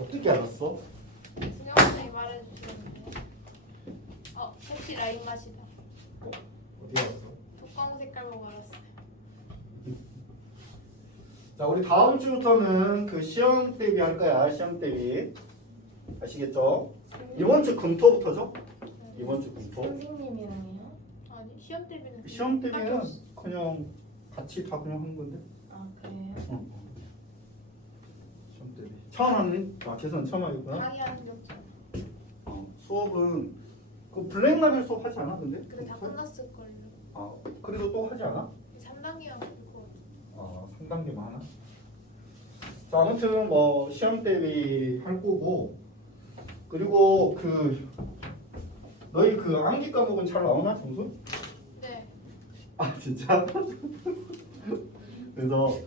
어떻게 알았어? 준영 선생님이 말해주셨는데. 색이 라임 맛이다. 어디 알았어? 뚜껑 색깔 보고 알았어요. 자, 우리 다음 주부터는 그 시험 대비 할 거야. 시험 대비. 아시겠죠? 이번 주 금토부터죠? 이번 주 금토. 선생님이랑요? 아니 시험 때문에. 시험 대비는 그냥 같이 다 그냥 하는 건데. 아 그래요? 시험 대비. 처음 하는? 죄송 처음 하겠구나. 강의하는 게 없죠. 수업은 그 블랙라벨 수업 하지 않아 근데? 근데 다 끝났을 걸요. 그래도 또 하지 않아? 3단계만 그거. 3단계만 하나? 자, 아무튼 뭐 시험 대비 할 거고, 그리고 너희 그 암기 과목은 잘 나오나 점수? 네. 진짜? 그래서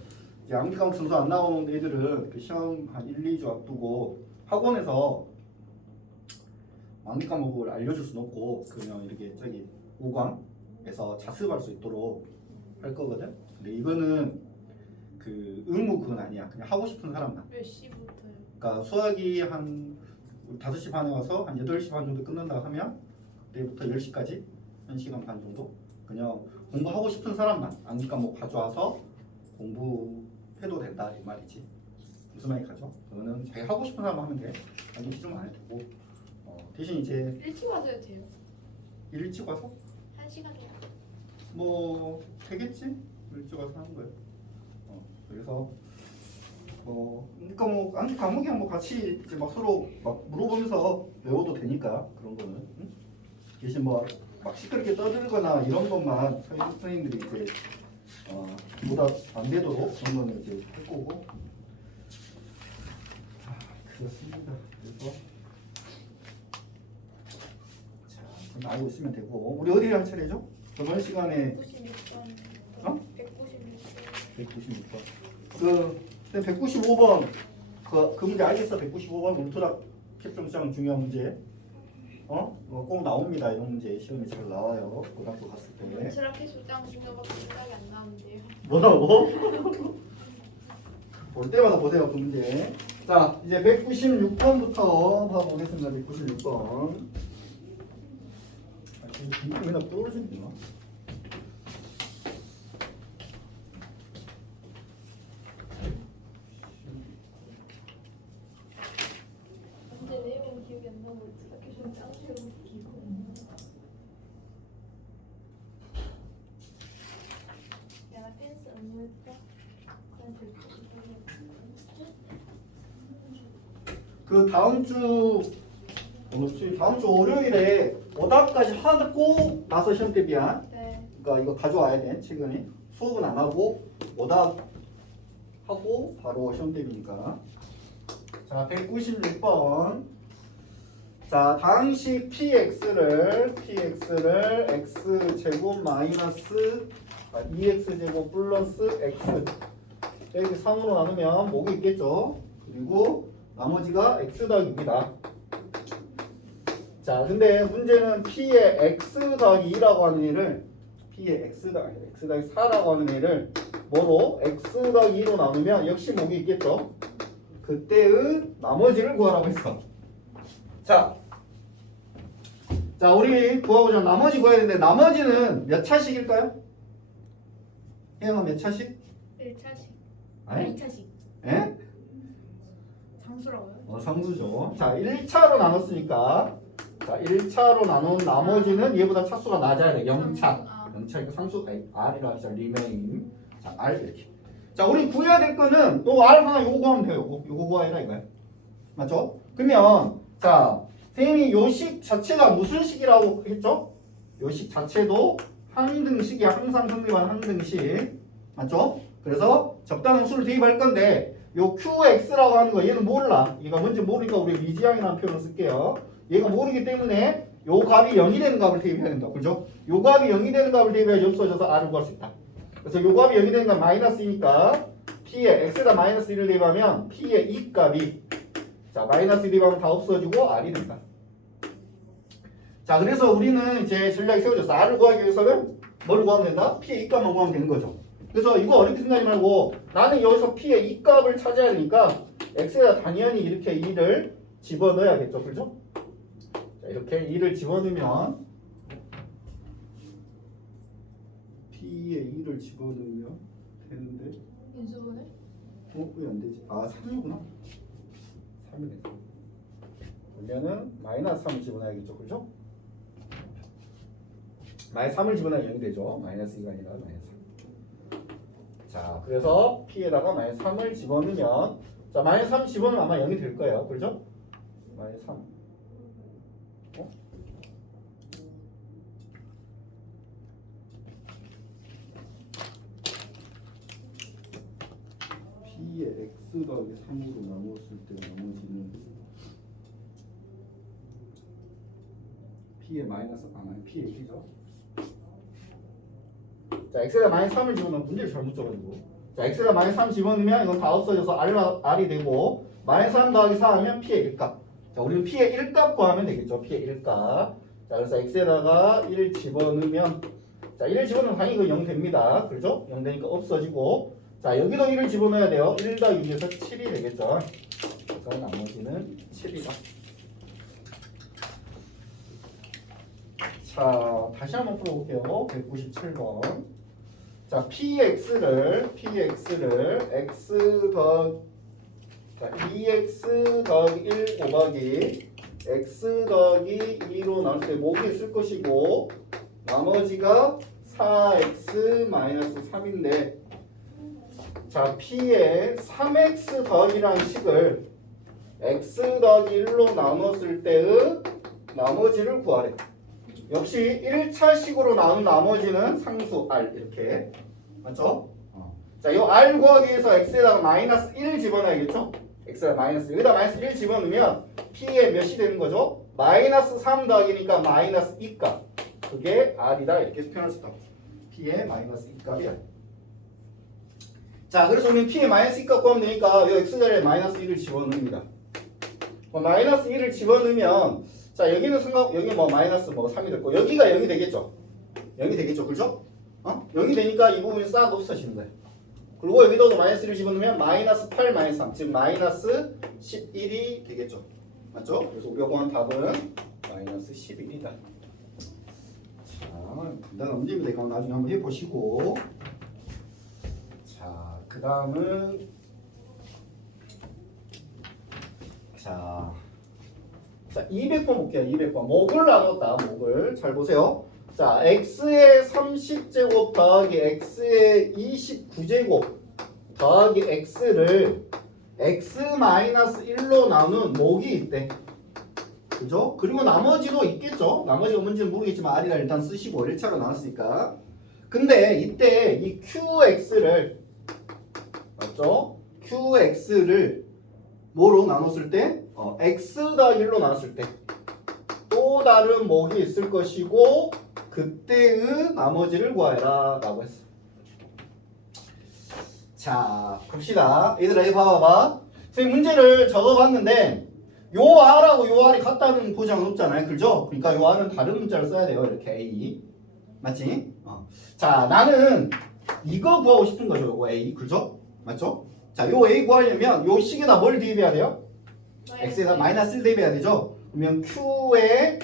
이제 암기 과목 점수 안 나오는 애들은 그 시험 한 1, 2주 앞두고 학원에서 암기 과목을 알려줄 수는 없고 그냥 이렇게 저기 5강에서 자습할 수 있도록 할 거거든. 근데 이거는 그 의무 그건 아니야. 그냥 하고 싶은 사람만. 몇 시부터요? 그러니까 수학이 한 5시 반에 와서 한 8시 반 정도 끝난다 하면 그때부터 10시까지 1시간 반 정도 그냥 공부하고 싶은 사람만 암기 과목 가져와서 공부해도 된다 이 말이지. 무슨 말이 가죠? 그거는 자기 하고 싶은 사람만 하면 돼. 하기 싫으면 안 해도 되고. 대신 이제 일찍 와도 돼요. 일찍 와서 1시간이야. 뭐 되겠지? 일찍 와서 하는 거예요. 그래서 그러니까 뭐 암기 과목이랑 뭐 같이 이제 막 서로 막 물어보면서 외워도 되니까 그런 거는. 응? 대신 뭐 막 시끄럽게 떠들거나 이런 것만 선생님들이 이제 보다 안 되도록 그런 거는 이제 할 거고. 그렇습니다. 그래서 자, 그럼 알고 있으면 되고 우리 어디 할 차례죠? 저번 시간에 196번. 196번. 196번. 195번 그 문제 알겠어? 195번 울트라 캡정장 중요한 문제. 꼭 나옵니다. 이런 문제 시험에 잘 나와요. 고등학교 갔을 때. 트라켓 소장 중요밖에 생각이 안 나는데요. 뭐라고? 볼 때마다 보세요 그 문제. 자, 이제 196번부터 봐보겠습니다. 196번. 이거 맨날 떨어지는구나. 문제 내용은 기억이 안 나고 트라켓 소장 시험 기고. 야 댄스 안 했다. 그 다음 주 월요일에 오답까지 하고 나서 시험 대비한. 네. 그러니까 이거 가져와야 돼. 최근에 수업은 안 하고 오답 하고 바로 시험 대비니까. 자, 196번. 자, 당시 px를 x 제곱 마이너스 2x 제곱 플러스 x 이렇게 3으로 나누면 뭐가 있겠죠? 그리고 나머지가 x 더하기 2다. 자, 근데 문제는 p의 x 더하기 2라고 하는 애를 p의 x 더하기 4라고 하는 애를 뭐로? x 더하기 2로 나누면 역시 뭐가 있겠죠? 그때의 나머지를 구하라고 했어. 자, 우리 구하고자 나머지 구해야 되는데 나머지는 몇 차식일까요? 혜영아 몇 차식? 1차식. 아니? 2차식 예? 상수라고요? 상수죠. 자, 1차로 나눴으니까 자, 1차로 나눈 나머지는 얘보다 차수가 낮아야 돼. 0차. 0차니까 상수 R이라 하자. remain. 자, R 이렇게. 자, 우리 구해야 될 거는 또 R 하나 요거 구하면 돼요. 요거 구하라 이거야. 맞죠? 그러면 자, 선생님이 요 식 자체가 무슨 식이라고 했죠? 요 식 자체도 항등식이야. 항상 성립한 항등식. 맞죠? 그래서 적당한 수를 대입할 건데 요 QX라고 하는 거 얘는 몰라. 얘가 뭔지 모르니까 우리 미지양이라는 표현을 쓸게요. 얘가 모르기 때문에 요 값이 0이 되는 값을 대입해야 된다. 그죠? 요 값이 0이 되는 값을 대입해야 없어져서 R을 구할 수 있다. 그래서 요 값이 0이 되는 건 마이너스이니까 P에 X에다 마이너스 1을 대입하면 P의 이 값이 자 마이너스 1 대입하면 다 없어지고 R이 된다. 자, 그래서 우리는 이제 전략이 세워졌어. R을 구하기 위해서는 뭘 구하면 된다? P의 이 값만 구하면 되는 거죠. 그래서 이거 어렵게 생각하지 말고 나는 여기서 P의 이 값을 찾아야 되니까 X에다 당연히 이렇게 2를 집어넣어야겠죠. 그죠? 자, 이렇게 2를 집어넣으면 P에 2를 집어넣으면 되는데 인수분해? 왜 안 되지? 아 3이구나. 3이 됐어. 그러면은 마이너스 3을 집어넣어야겠죠. 그죠? 마이너스 3을 집어넣으면 0이 되죠. 마이너스 2가 아니라 마이너스 3. 자, 그래서 P에다가 마이너스 3을 집어넣으면 자, 마이너스 3 집어넣으면 아마 0이 될 거예요. 그죠? 마이너스 3. P의 X 더하기 3으로 나눴을 때 나머지는 P의 마이너스 아니 P의 1이죠. 자, X에다 마이너스 3을 집어넣으면 문제를 잘못 줘가지고 자, X에다 마이너스 3 집어넣으면 이건 다 없어져서 R이 되고 마이너스 3 더하기 4 하면 P의 1값. 자, 우리는 P의 1값 구하면 되겠죠. P의 1값. 자, 그래서 X에다가 1 집어넣으면 자, 1을 집어넣으면 당연히 이거 0 됩니다. 그렇죠? 0 되니까 없어지고 자, 여기도 1을 집어넣어야 돼요. 1 더하기 2에서 7이 되겠죠. 그래서 나머지는 7이다. 자, 다시 한번 풀어볼게요. 197번. 자, PX를 X 더하기 자, 2X 더하기 1 곱하기 X 더하기 2로 나눌 때 뭐가 있을 것이고 나머지가 4X 마이너스 3인데 자, P의 3X 더하기라는 식을 X 더하기 1로 나눴을 때의 나머지를 구하래. 역시 1차식으로 나눈 나머지는 상수 R 이렇게 맞죠? 자, 이 R 구하기 위해서 X에다가 마이너스 1 집어넣어야겠죠? X에다 마이너스 여기다 마이너스 1 집어넣으면 P의 몇이 되는 거죠? 마이너스 3 더하기니까 마이너스 2값 그게 R이다 이렇게 표현할 수 있다. P의 마이너스 2값이야. 자, 그래서 우리는 P의 마이너스 2값 구하면 되니까 이 X자리에 마이너스 1을 집어넣습니다. 마이너스 1을 집어넣으면 자, 여기는 여기 뭐 마이너스 뭐 3이 됐고 여기가 0이 되겠죠? 0이 되겠죠? 그죠? 0이 되니까 이 부분이 싹 없어지는 거예요. 그리고 여기도 마이너스 1을 집어넣으면 마이너스 8 마이너스 3 즉 마이너스 11이 되겠죠? 맞죠? 그래서 우리가 구한 답은 마이너스 11이다. 자, 간단한 문제입니다. 이거 나중에 한번 해보시고 자, 그 다음은 자 200번 볼게요. 200번. 목을 나눴다. 목을. 잘 보세요. 자, x의 30제곱 더하기 x의 29제곱 더하기 x를 x-1로 나눈 목이 있대. 그죠? 그리고 나머지도 있겠죠? 나머지가 뭔지는 모르겠지만 r이라 일단 쓰시고 1차로 나눴으니까. 근데 이때 이 qx를 맞죠? qx를 뭐로 나눴을 때? x 더하기 1로 나눴을 때 또 다른 목이 있을 것이고 그때의 나머지를 구하라 라고 했어. 자, 봅시다. 얘들아 이거 봐봐봐. 선생님 문제를 적어봤는데 요 r하고 요 r이 같다는 보장은 없잖아요. 그죠? 그러니까 요 r은 다른 문자를 써야 돼요. 이렇게 a 맞지? 자, 나는 이거 구하고 싶은 거죠. 요거 a 그죠? 맞죠? 자, 요 a 구하려면 요 식에다 뭘 대입해야 돼요? x에다 마이너스 1 대입해야 되죠? 그러면 q의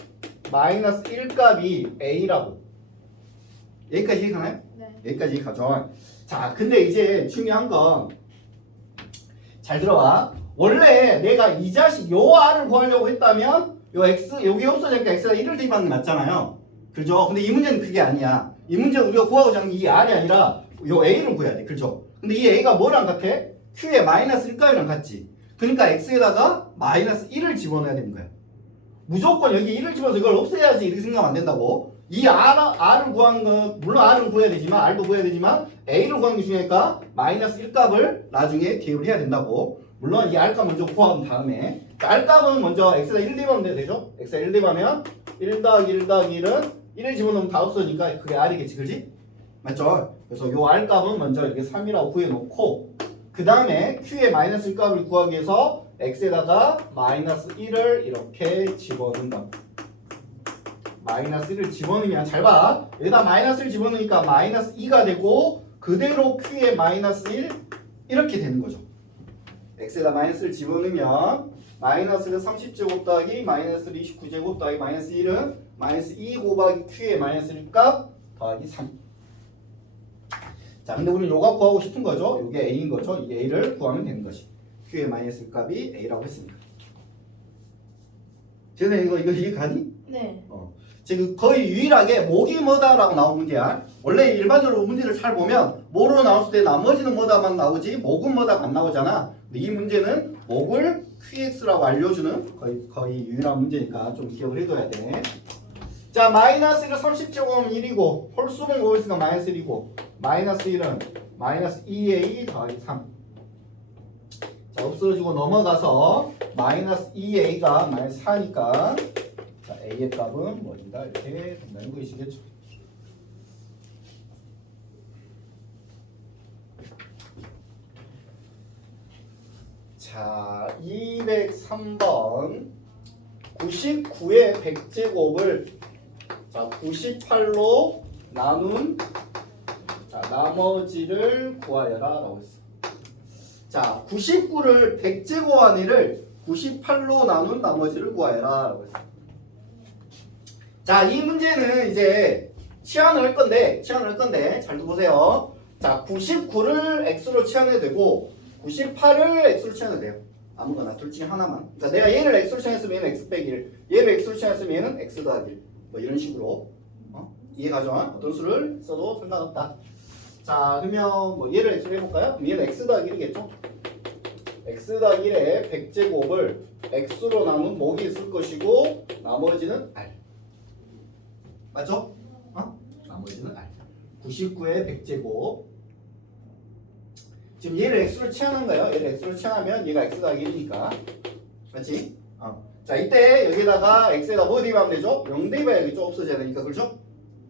마이너스 1값이 a라고. 여기까지 이해가나요? 네. 여기까지 가죠. 자, 근데 이제 중요한 건 잘 들어봐. 원래 내가 이 자식 요 r을 구하려고 했다면 요 x 여기 없어지니까 x에다 1을 대입하는 게 맞잖아요. 그죠? 근데 이 문제는 그게 아니야. 이 문제는 우리가 구하고자 하는 게 이 r이 아니라 요 a를 구해야 돼. 그죠? 근데 이 a가 뭐랑 같아? q의 마이너스 1값이랑 같지. 그러니까 x에다가 마이너스 1을 집어넣어야 되는 거야. 무조건 여기 1을 집어서 이걸 없애야지 이렇게 생각하면 안 된다고. 이 r을 구하는 거 물론 r은 구해야 되지만 r도 구해야 되지만 a를 구하는 게 중요하니까 마이너스 1값을 나중에 대입을 해야 된다고. 물론 이 r값 먼저 구한 다음에 r값은 먼저 x에다 1 대입하면 되죠. x에다 1 대입하면 1 더하기 1 더하기 1은 1을 집어넣으면 다 없어지니까 그게 r이겠지. 그렇지? 맞죠? 그래서 요 r값은 먼저 이렇게 3이라고 구해놓고 그 다음에 q의 마이너스 1값을 구하기 위해서 x에다가 마이너스 1을 이렇게 집어넣는다. 마이너스 1을 집어넣으면 잘 봐. 여기다 마이너스를 집어넣으니까 마이너스 2가 되고 그대로 q에 마이너스 1 이렇게 되는 거죠. x에다 마이너스를 집어넣으면 마이너스는 30제곱 더하기 마이너스 29제곱 더하기 마이너스 1은 마이너스 2 곱하기 q의 마이너스 1값 더하기 3. 자, 근데 우리는 요가 구하고 싶은 거죠. 요게 a인 거죠. 이 a를 구하면 되는 것이. q의 마이너스 1값이 a라고 했으니까. 쟤네 이거 이해 가니? 네. 지금 거의 유일하게 목이 뭐다라고 나온 문제야. 원래 일반적으로 문제를 잘 보면 뭐로 나왔을 때 나머지는 뭐다만 나오지 목은 뭐다가 안 나오잖아. 근데 이 문제는 목을 qx라고 알려주는 거의 유일한 문제니까 좀 기억을 해둬야 돼. 자, 마이너스 1은 30제곱하면 1이고 홀수분 곱을 있으니까 마이너스 1이고 마이너스 1은 마이너스 2a 더하기 3. 자, 없어지고 넘어가서 마이너스 2a가 마이너스 4니까 자, a의 값은 뭐이다 이렇게 된다는 것이겠죠. 자, 203번 99의 100제곱을 자, 98로 나눈 자, 나머지를 구하여라 라고 했어. 자, 99를 100제곱한 98로 나눈 나머지를 구하여라 라고 했어. 자, 이 문제는 이제 치환을 할 건데 잘 보세요. 자, 99를 x로 치환해도 되고 98을 x로 치환해도 돼요. 아무거나 둘 중에 하나만. 그러니까 내가 얘를 x로 치환했으면 얘는 x 빼기 1, 얘를 x로 치환했으면 얘는 x 더하기 1. 뭐 이런 식으로 이해가죠? 어떤 수를 써도 상관없다. 자, 그러면 뭐 얘를 x로 해볼까요? 얘는 x 더하기 1이겠죠? x 더하기 1의 100제곱을 x로 나눈 목이 있을 것이고 나머지는 r. 맞죠? 나머지는 r. 99의 100제곱. 지금 얘를 x로 치환한 거예요. 얘를 x로 치환하면 얘가 x 더하기 1이니까. 맞지? 자, 이때 여기다가 x에다 뭐 대입하면 되죠? 0 대입해야겠죠? 없어져야 되니까. 그렇죠?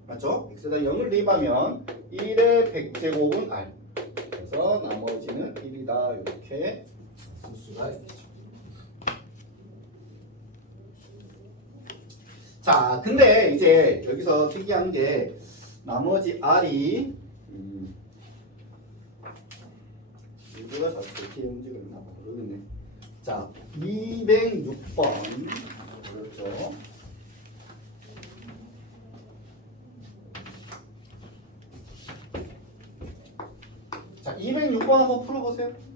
맞죠? x에다 0을 대입하면 1의 100제곱은 r. 그래서 나머지는 1이다. 이렇게 쓸 수가 있겠죠. 자, 근데 이제 여기서 특이한 게 나머지 r이 누가 자꾸 이렇게 움직이고 있나 모르겠네. 자, 206번 어렵죠? 자, 206번 한번 풀어보세요.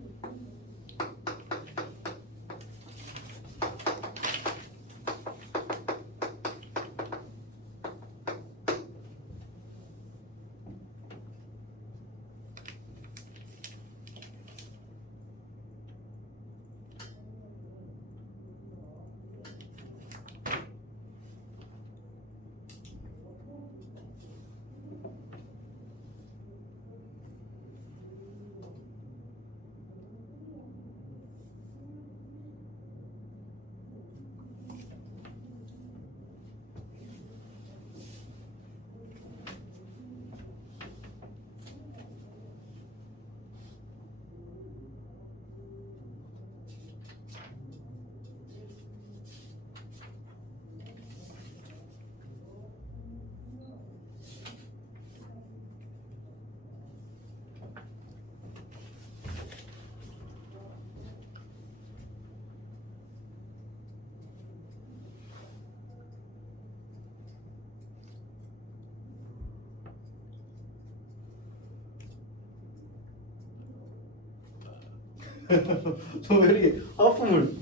너 왜 이렇게 하품을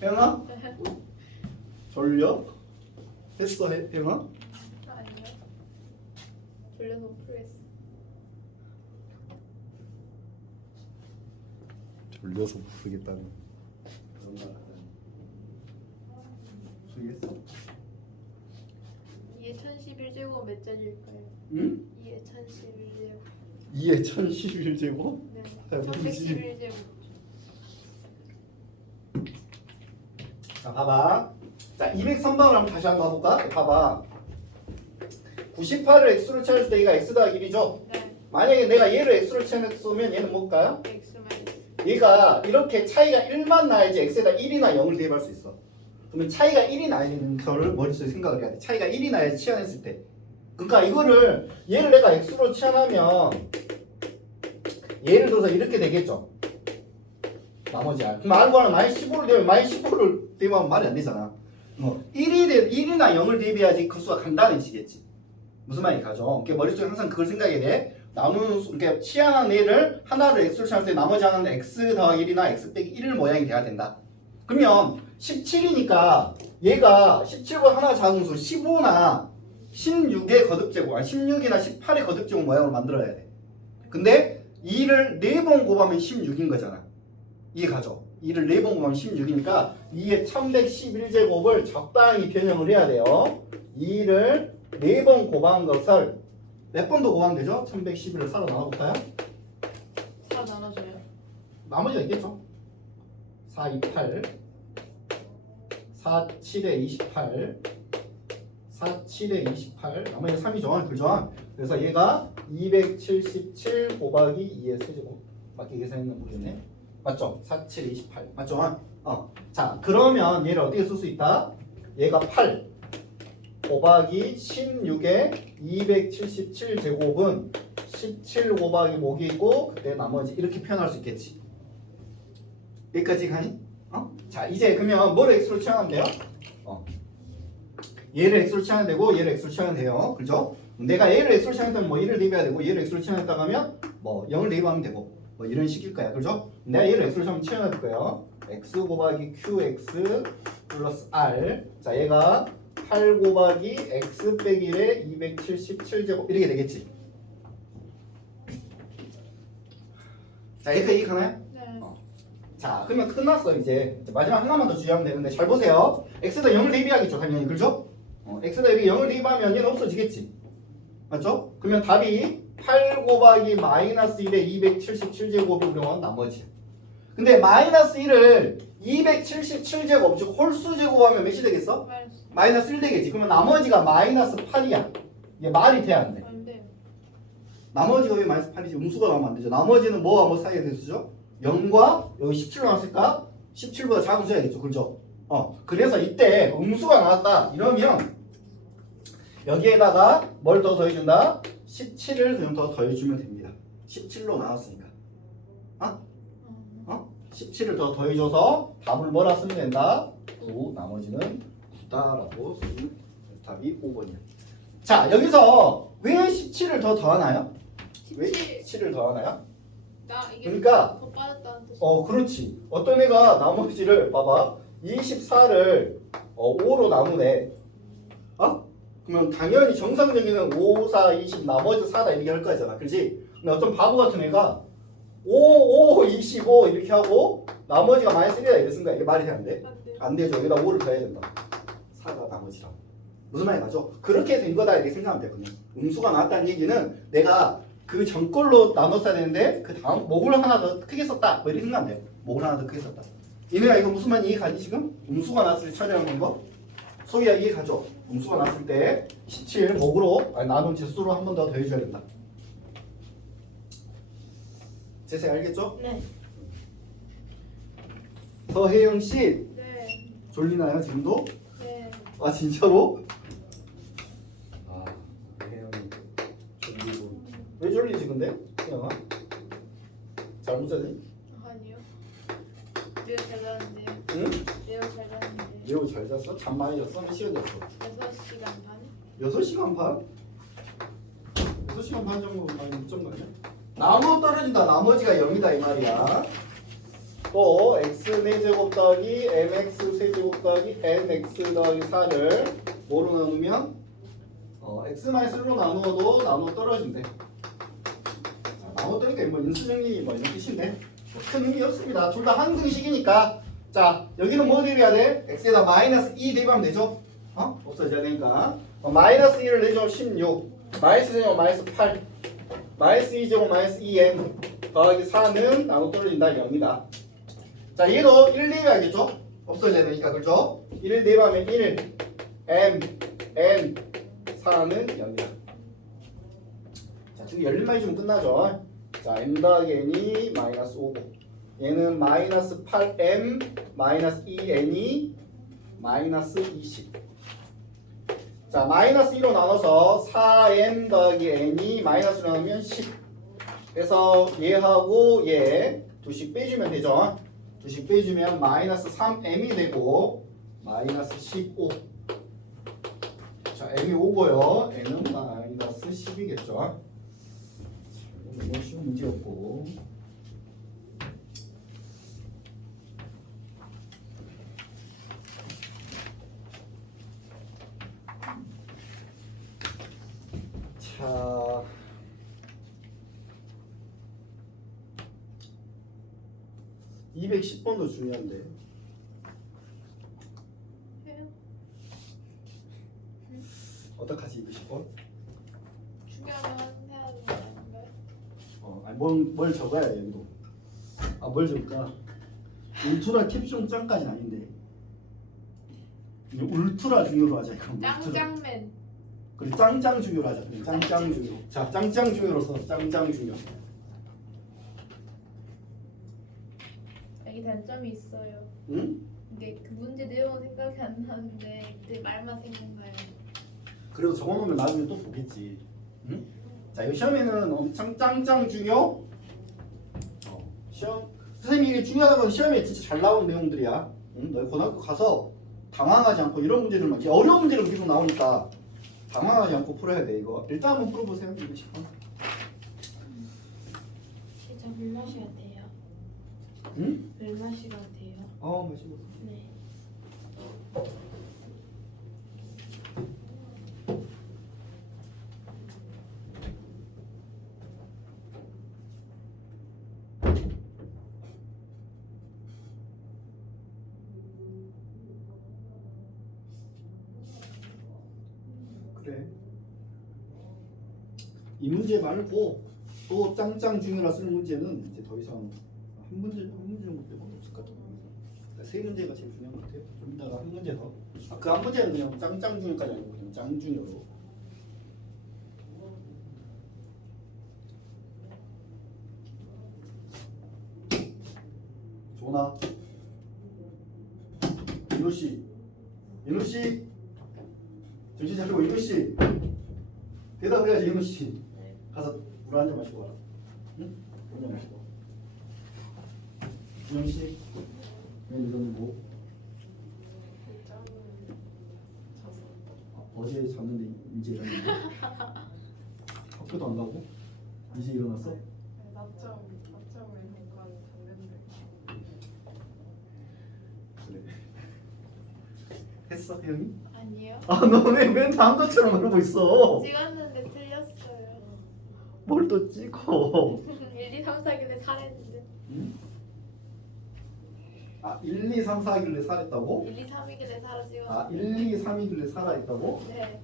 혜영아? 졸려? 했어 혜영아? 아니요. 졸려서 못 풀겠어. 졸려서 부르겠다니 그런 말 모르겠어? 2의 1011제곱 몇 자리일까요? 응? 2의 1011제곱. 2의 1011제곱? 네. 아, 1111제곱. 자, 봐봐. 자, 203번을 한번 다시 한번 가볼까? 봐봐. 98을 x로 치환했을 때 얘가 x 더하기 1이죠? 네. 만약에 내가 얘를 x로 치환했으면 얘는 뭘까요? x 마이너스. 얘가 이렇게 차이가 1만 나야지 x에다 1이나 0을 대입할 수 있어. 그러면 차이가 1이 나야 되는 거를 머릿속에 생각을 해야 돼. 차이가 1이 나야지 치환했을 때. 그러니까 이거를 얘를 내가 x로 치환하면 예를 들어서 이렇게 되겠죠. 나머지 r. 그럼 r-는 마이너스 15를 대면 마이너스 15를 대입하면 말이 안 되잖아. 1이나 0을 대입해야지 그 수가 간단해지겠지. 무슨 말인지 가죠? 그러니까 머릿속에 항상 그걸 생각해야 돼. 나누는 수, 그러니까 치환한 애를 하나를 x로 치환할 때 나머지 하나는 x 더하기 1이나 x 빼기 1 모양이 돼야 된다. 그러면 17이니까 얘가 17보다 하나 작은 수 15나 16의 거듭제곱, 아니 16이나 18의 거듭제곱 모양으로 만들어야 돼. 근데 2를 4번 곱하면 16인 거잖아. 이해 가죠? 2를 4번 곱하면 16이니까 2의 1111제곱을 적당히 변형을 해야 돼요. 2를 4번 곱한 것을 몇 번도 곱하면 되죠? 1111을 4로 나눠볼까요? 4 나눠줘요. 나머지가 있겠죠? 4, 2, 8 4, 7에 28 4, 7에 28 나머지 3이죠. 그죠? 그래서 얘가 277 곱하기 2의 세제곱 맞게 계산했나 모르겠네. 맞죠? 4, 7, 28 맞죠? 자 그러면 얘를 어떻게 쓸 수 있다? 얘가 8 곱하기 16의 277제곱은 17 곱하기 목이 있고 그때 나머지 이렇게 표현할 수 있겠지. 여기까지 가니? 자 이제 그러면 뭐를 x로 치환하면 돼요? 얘를 x로 치환하면 되고 얘를 x로 치환하면 돼요. 그죠? 내가 얘를 x로 치환했다면 뭐 1을 대입해야 되고 얘를 x로 치환했다고 하면 뭐 0을 대입하면 되고 뭐 이런 식일 거야. 그죠? 내가 얘를 x로 치환할 거예요. x 곱하기 qx 플러스 r. 자 얘가 8 곱하기 x 빼기 1에 277제곱 이렇게 되겠지. 자 이렇게 이해가나요? 네. 자 그러면 끝났어. 이제 마지막 하나만 더 주의하면 되는데 잘 보세요. x에다 0을 대입해야겠죠 당연히. 그렇죠? x에다 이렇게 0을 대입하면 얘는 없어지겠지. 맞죠? 그러면 답이 8 곱하기 마이너스 1에 277제곱이 그러면 나머지. 근데 마이너스 1을 277제곱 즉 홀수 제곱하면 몇이 되겠어? 마이너스 1 되겠지. 그러면 나머지가 마이너스 8이야. 이게 말이 돼야 안 돼? 안 돼요. 나머지가 왜 마이너스 8이지? 음수가 나오면 안 되죠. 나머지는 뭐와 뭐 사이에 대수죠? 0과 여기 17로 나왔을까? 17보다 작은 수야겠죠. 그렇죠? 그래서 이때 음수가 나왔다 이러면 여기에다가 뭘 더 더해준다? 17을 그냥 더 더해주면 됩니다. 17로 나왔으니까 17을 더 더해줘서 답을 뭐라 쓰면 된다? 9 나머지는 9다라고 쓰면 답이 5번이야. 자 여기서 왜 17을 더 더하나요? 왜 17을 더하나요? 나 이게 그러니까 더 빠졌다는 뜻이. 그렇지. 어떤 애가 나머지를 봐봐. 24를 5로 나누네. 그러면 당연히 정상적인 5, 4, 20 나머지 4다 이렇게 할 거잖아. 그렇지? 근데 어떤 바보 같은 애가 5, 5, 25 이렇게 하고 나머지가 마이너스 1이다 이랬은 거야. 이게 말이 돼 안 돼? 안 돼요. 안 되죠. 여기다 5를 더해야 된다. 4가 나머지라. 무슨 말이 나죠? 그렇게 된 거다 이렇게 생각하면 되거든요. 음수가 나왔다는 얘기는 내가 그 전꼴로 나눴어야 되는데 그 다음 목을 하나 더 크게 썼다 뭐 이렇게 생각하면 돼요. 목을 하나 더 크게 썼다. 이내가 이거 무슨 말인지 이해가지 지금? 음수가 나왔을 때 처리하는 거? 소희야 이해가죠? 음수가 나왔을 때 17 목으로 나눈 제수로 한 번 더 더해줘야 된다. 제세 알겠죠? 네. 서혜영씨 네. 졸리나요 지금도? 네. 아 진짜로? 혜영이 졸리고 왜 졸리지 근데? 혜영아? 잘못 자니? 아니요. 매우 잘 잤는데요. 응? 매우 잘 잤는데요. 매우 잘 잤어? 잠 많이 잤어? 몇 시간 잤어? 6시간 반. 6시간 반? 6시간 반 정도 많이 못 잔 거 아니야? 나무 떨어진다. 나머지가 0이다 이 말이야. 또 x 4제곱 더하기 mx 세제곱 더하기 nx 더하기 4를 뭐로 나누면 x-1로 나누어도 나무 떨어진대. 자, 나무 떨어지니까 뭐 인수정리 뭐 이런 뜻인데 뭐 큰 의미 없습니다. 둘 다 항등식이니까. 자 여기는 뭐 대입해야 돼? x에다 마이너스 2 대입하면 되죠? 없어져야 되니까. 마이너스 2를 내주면 16 마이너스 2제곱 마이너스 8 마이너스 2제곱 마이너스 2n 더하기 4는 나무 떨어진다 0이다. 자 얘도 1 대입해야겠죠? 없어져야 되니까 그렇죠? 1 대입하면 1 m n 4는 0이다. 자 지금 열림만 해주면 끝나죠? 자 m 더하기 n이 마이너스 5고 얘는 마이너스 8m 마이너스 2n이 마이너스 20. 자, 마이너스 1로 나눠서 4n 더하기 n이 마이너스로 나누면 10. 그래서 얘하고 얘 두씩 빼주면 되죠. 두씩 빼주면 마이너스 3m이 되고 마이너스 15. 자, m이 5고요. n은 마이너스 10이겠죠. 이거 쉬운 문제였고. 자, 210번도 중요한데. 해요? 어떡하지 210번? 중요하면 해야 되는 거 아닌가요? 아니 뭘 적어야 해 여기도. 아, 뭘 적을까? 울트라 캡숑 짱까지는 아닌데. 울트라 중요로 하자 이거. 짱짱맨. 그래, 짱짱 중요로 하자. 그래, 짱짱 중요. 자, 짱짱 중요로서 짱짱 중요. 여기 단점이 있어요. 응? 이게 그 문제 내용은 생각이 안 나는데 내 말만 생각나요. 그래도 적어놓으면 나중에 또 보겠지. 응? 자, 이 시험에는 엄청 짱짱 중요. 시험 선생님이 이게 중요하다는 건 시험에 진짜 잘 나오는 내용들이야. 응? 너희 고등학교 가서 당황하지 않고 이런 문제들만 어려운 문제로 계속 나오니까 당황하지 않고 풀어야 돼 이거. 일단 한번 풀어보세요. 210번. 진짜 물 마셔야 돼요. 응? 물 마시면 돼요. 마시고. 네. 그래. 이 문제 말고 또 짱짱 중요라 쓰는 문제는 이제 더 이상 한 문제 정도 빼고는 없을 것 같아요. 그러니까 세 문제가 제일 중요한 것 같아요. 좀 이따가 한 문제 더. 그 한 문제는 그냥 짱짱 중요까지 아니고 그냥 짱 중요로. 조나. 인호 씨. 인호 씨. 정신 차리고 인호 씨. 대답을 해야지 인호 씨. 가서 물 한 잔 마시고 와라. 응? 물 한 잔 마시고. 준영 씨. 왜 이러는 뭐? 어제 잤는데 이제 일어났는데? 학교도 안 가고? 이제 일어났어? 낮잠을 잠깐 잤는데. 그래. 했어, 혜영이? 아니에요? 너 왜 맨날 한 것처럼 그러고 있어? 찍었는데 틀렸어요. 뭘 또 찍어? 1, 2, 3, 4길래 살했는데. 응? 1, 2, 3, 4길래 살했다고? 1, 2, 3이길래 살아 찍었는데. 1, 2, 3이길래 살아있다고? 네.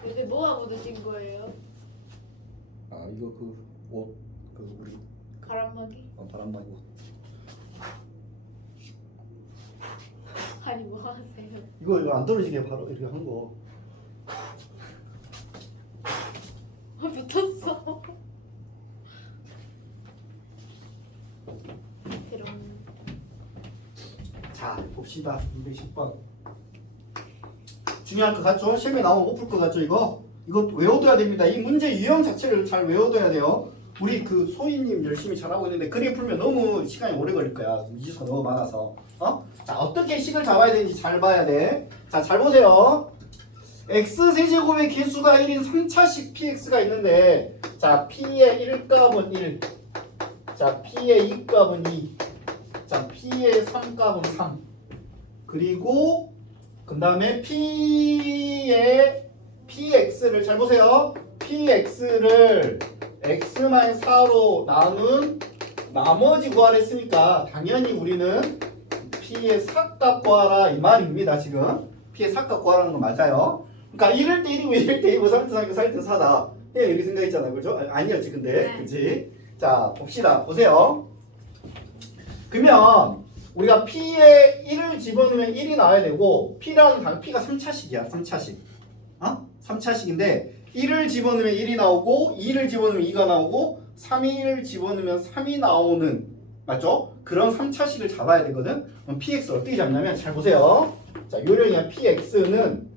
근데 뭐하고 드신 거예요? 이거 그 옷, 우리 바람막이? 바람막이 옷. 아니 뭐 하세요? 이거 안 떨어지게 바로 이렇게 한 거. 붙었어. 이런. 자, 봅시다. 210번. 중요할 것 같죠? 시험에 나오면 못 풀 것 같죠? 이거 외워둬야 됩니다. 이 문제 유형 자체를 잘 외워둬야 돼요. 우리 그 소희님 열심히 잘하고 있는데 그림 풀면 너무 시간이 오래 걸릴 거야. 미지수가 너무 많아서. 자, 어떻게 식을 잡아야 되는지 잘 봐야 돼. 자, 잘 보세요. x세제곱의 개수가 1인 3차식 px가 있는데, 자, p의 1값은 1, 자, p의 2값은 2, 자, p의 3값은 3, 그리고 그 다음에 px를 잘 보세요. px를 x-4로 나눈 나머지 구하랬으니까 당연히 우리는 p의 4값 구하라 이 말입니다. 지금 p의 4값 구하라는 거 맞아요. 그러니까 1일 때 1이고 1일 때 2고 3일 때 3이고 4일 때 4다. 이렇게 생각했잖아요. 그죠? 아니었지 근데. 네. 그치? 자, 봅시다. 보세요. 그러면 우리가 p에 1을 집어넣으면 1이 나와야 되고, p라는 단 p가 3차식이야. 3차식. 3차식인데 1을 집어넣으면 1이 나오고, 2를 집어넣으면 2가 나오고, 3을 집어넣으면 3이 나오는, 맞죠? 그런 3차식을 잡아야 되거든. 그럼 px 어떻게 잡냐면 잘 보세요. 자, 요령이야. px는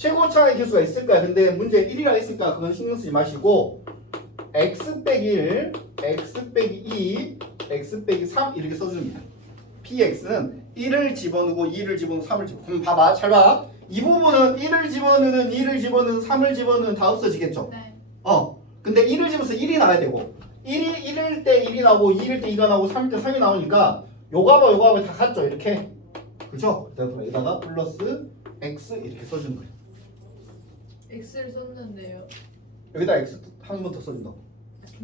최고차의 개수가 있을 거야. 근데 문제 1이라 했으니까 그건 신경 쓰지 마시고 x 빼기 1, x 빼기 2, x 빼기 3 이렇게 써줍니다. px는 1을 집어넣고 2를 집어넣고 3을 집어넣고 그럼 봐봐. 잘 봐. 이 부분은 1을 집어넣는 2를 집어넣는 3을 집어넣는 다 없어지겠죠. 네. 근데 1을 집어서 1이 나와야 되고 1일 때 1이 나오고 2일 때 2가 나오고 3일 때 3이 나오니까 요거하고 다 같죠. 이렇게. 그렇죠? 그래서 여기다가 플러스 x 이렇게 써주는 거예요. X를 썼는데요. 여기다 x 한 번 더 써준다고.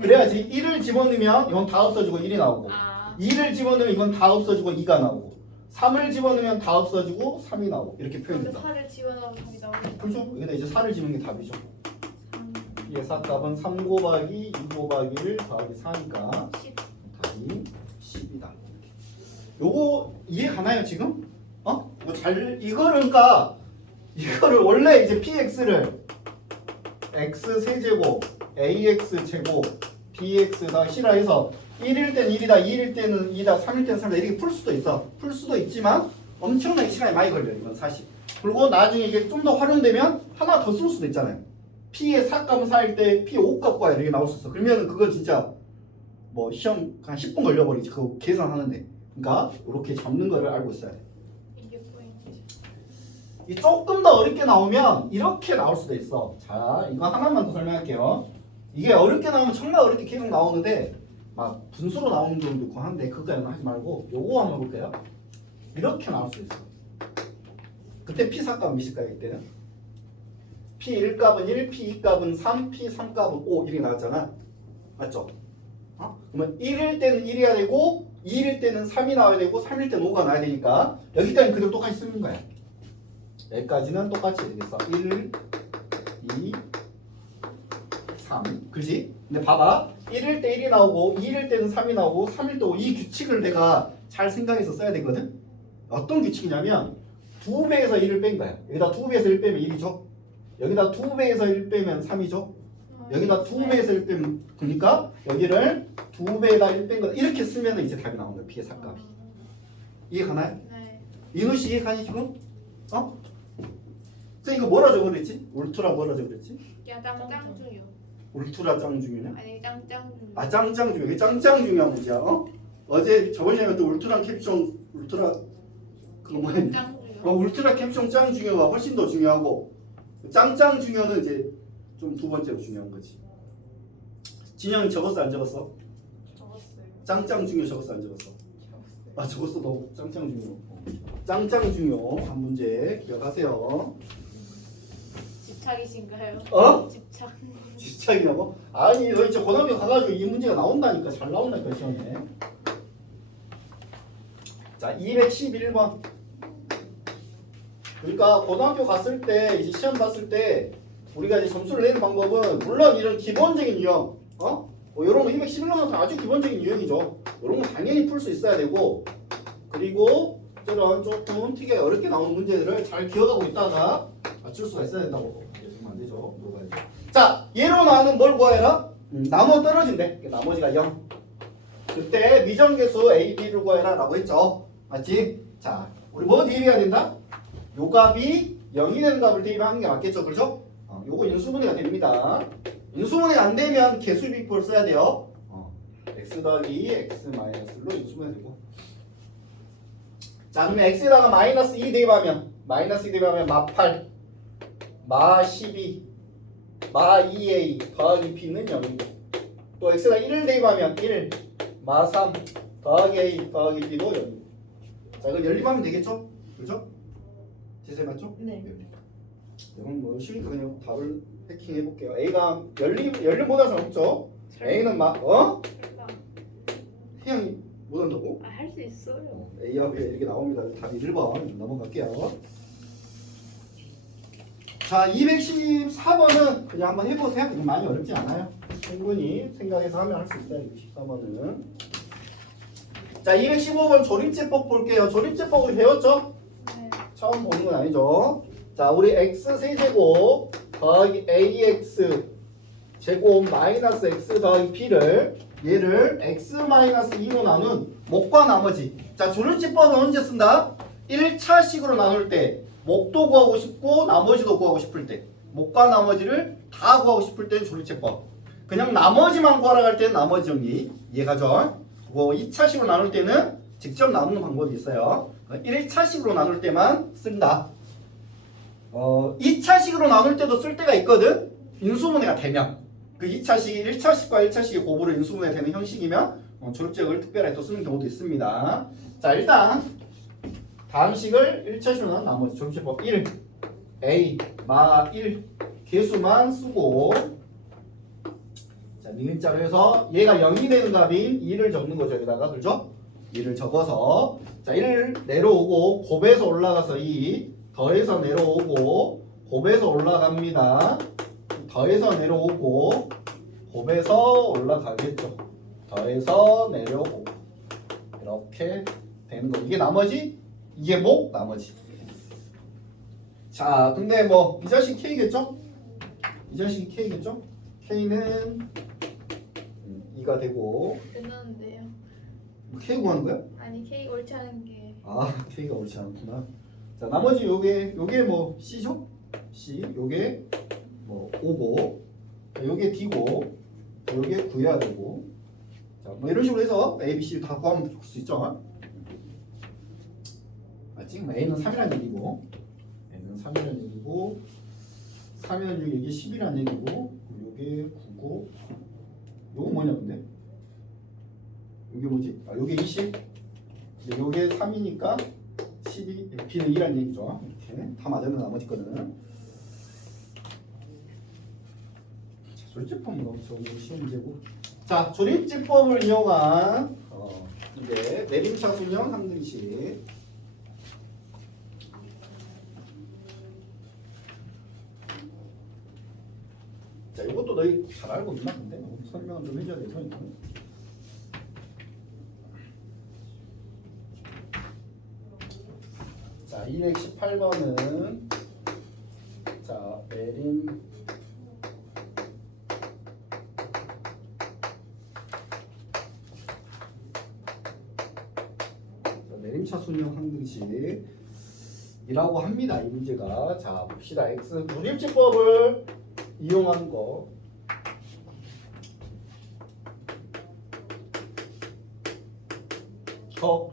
그래야지 1을 집어넣으면 이건 다 없어지고 1이 나오고 아. 2를 집어넣으면 이건 다 없어지고 2가 나오고 3을 집어넣으면 다 없어지고 3이 나오고 이렇게 그런데 표현된다. 4를 지원하고 답이 나오겠다. 그렇죠? 여기다 이제 4를 집는 게 답이죠. 3, P의 4값은 3 곱하기 2 곱하기 1 더하기 4니까 10. 답이 10이다. 요거 이해 가나요 지금? 그러니까 이거를 원래 이제 px를 x 세제곱 ax 제곱 bx 다 실화해서 1일 땐 1이다 2일 때는 2다 3일 때는 3이다 이렇게 풀 수도 있어. 풀 수도 있지만 엄청나게 시간이 많이 걸려요. 이건 사실. 그리고 나중에 이게 좀 더 활용되면 하나 더 쓸 수도 있잖아요. p의 4값은 4일 때 p 5값과 이렇게 나올 수 있어. 그러면 그거 진짜 뭐 시험 한 10분 걸려버리지. 그거 계산하는데. 그러니까 이렇게 잡는 거를 알고 있어야 돼. 이게 포인트. 이 조금 더 어렵게 나오면 이렇게 나올 수도 있어. 자, 이거 하나만 더 설명할게요. 이게 어렵게 나오면 정말 어렵게 계속 나오는데 막 분수로 나오는 경우도 있고 하는데 그거는 하지 말고 요거 한번 볼게요. 이렇게 나올 수 있어. 그때 p 4값 몇일까요? 이때는? p 1값은 1, p 2값은 3, p 3값은 5 이렇게 나왔잖아. 맞죠? 그러면 1일 때는 1이어야 되고 2일 때는 3이 나와야 되고 3일 때는 5가 나와야 되니까 여기까지는 그대로 똑같이 쓰는 거야. 여기까지는 똑같이 되겠어. 1, 2, 3. 그지? 근데 봐봐. 1일 때 1이 나오고 2일 때는 3이 나오고 3일 때 5. 이 규칙을 내가 잘 생각해서 써야 되거든. 어떤 규칙이냐면 2배에서 1을 뺀 거야. 여기다 2배에서 1 빼면 1이죠. 여기다 2배에서 1 빼면 3이죠. 여기다 2배에서 1 빼면 그러니까 여기를 2배에다 1 뺀 거다. 이렇게 쓰면 이제 답이 나오는 거야. P의 4값이. 이해 가나요? 네. 이누씨 이해 가니 지금? 선생님 이거 뭐라 적어랬지? 울트라 뭐라 적어랬지? 야, 짱짱주요. 울트라 짱중이냐? 아니, 짱짱주. 아 짱짱중 이게 짱짱 중요한 문제야. 어제 저번 시간에 또 울트라 캡숑 울트라 그거 뭐였니? 짱짱주요. 울트라 캡숑 짱 중요가 훨씬 더 중요하고 짱짱 중요는 이제 좀 두 번째로 중요한 거지. 진영이 적었어 안 적었어? 적었어요. 짱짱 중요 적었어 안 적었어? 적었어요. 아 적었어 너 짱짱 중요. 짱짱 중요 한 문제 기억하세요. 집착이신가요? 집착. 집착이냐고? 아니 너 이제 고등학교 가가지고 이 문제가 나온다니까 잘 나온다니까 시험에. 자 211번. 그러니까 고등학교 갔을 때 이제 시험 봤을 때 우리가 이제 점수를 내는 방법은 물론 이런 기본적인 유형 뭐 이런 거 211번 같은 아주 기본적인 유형이죠. 이런 거 당연히 풀 수 있어야 되고 그리고 저런 조금 특이하게 어렵게 나오는 문제들을 잘 기억하고 있다가 맞출 수가 있어야 된다고. 이러면 안 되죠. 물어봐야죠. 자, 얘로 나는 뭘 구해라? 나눠 떨어진대. 나머지가 0. 그때 미정계수 A, B를 구해라 라고 했죠. 맞지? 자, 우리 뭐 대입해야 된다? 요 값이 0이 되는 값을 대입하는 게 맞겠죠. 그렇죠? 요거 인수분해가 됩니다. 인수분해가 안 되면 개수비법을 써야 돼요. x 더하기 x 마이너스로 인수분해 되고. 자, 그러면 x에다가 마이너스 2 대입하면 마이너스 2 대입하면 마 8, 마 12, 마 2a 더하기 b는 0이고 또 x에다 1을 대입하면 1, 마 3 더하기 a 더하기 b도 0이고 자, 이거 연립하면 되겠죠? 그렇죠? 제세 맞죠? 네. 연립. 이건 뭐 쉬우니까 그냥 답을 해킹해 볼게요. a가 연립보다 잘 없죠? a는 태양이 못 한다고? 아, 할 수 있어요. A하고 B 이렇게 나옵니다. 답이 1번 넘어갈게요. 자, 214번은 그냥 한번 해보세요. 그냥 많이 어렵지 않아요. 충분히 생각해서 하면 할 수 있어요. 214번은. 자, 215번 조립제법 볼게요. 조립제법 우리 배웠죠? 네. 처음 보는 건 아니죠. 자, 우리 x 세제곱 더하기 ax 제곱 마이너스 x 더하기 b를 얘를 x 마이너스 2로 나눈 목과 나머지. 자, 조립제법은 언제 쓴다? 1차식으로 나눌 때 목도 구하고 싶고 나머지도 구하고 싶을 때, 목과 나머지를 다 구하고 싶을 때는 조립제법. 그냥 나머지만 구하러 갈 때는 나머지 정리. 이해가죠? 2차식으로 나눌 때는 직접 나누는 방법이 있어요. 1차식으로 나눌 때만 쓴다. 2차식으로 나눌 때도 쓸 때가 있거든. 인수분해가 되면 그 2차식이 1차식과 1차식이 곱으로 인수분해 되는 형식이면 조립제법을 특별하게 또 쓰는 경우도 있습니다. 자, 일단 다음 식을 1차식으로 나눈 나머지 조립제법 1 A 마 1 개수만 쓰고, 자, 니은자로 해서 얘가 0이 되는 값인 2를 적는 거죠. 여기다가 그죠? 2를 적어서, 자, 1 내려오고 곱해서 올라가서 2 더해서 내려오고 곱해서 올라갑니다. 더해서 내려오고 곱해서 올라가겠죠. 더해서 내려오고 이렇게 되는 거. 이게 나머지, 이게 목, 나머지. 자, 근데 뭐 이 자식 K겠죠? 이 자식이 K겠죠? K는 2가 되고. 끝났는데요. K 구하는 거야? 아니 K 옳지 않은 게. 아, K가 옳지 않구나. 자, 나머지 요게 뭐 C죠? C. 요게 뭐 O고, 요게 D고, 요게 구해야 되고. 자, 뭐 이런 식으로 해서 A, B, C 다 구하면 줄 수 있죠. 지금 A는 3이라는 얘기고, A는 3이라는 얘기고, 3이라는 얘기, 이게 10이라는 얘기고, 요게 9고, 요거 뭐냐 근데? 요게 뭐지? 아, 요게 20. 근데 요게 3이니까 12, B는 2라는 얘기죠. 이렇게 다 맞았는 나머지 거는. 자, 조립제법 너무 쉬운 문제고. 자, 조립제법을 이용한 이제 내림차순형 항등식. 자, 이것도 너희 잘 알고 있나 근데 설명을 좀 해줘야 될 테니까. 자, 218번은 자, 내림 내림차순형 항등식이라고 합니다. 이 문제가. 자, 봅시다. X 조립제법을 이용한 거.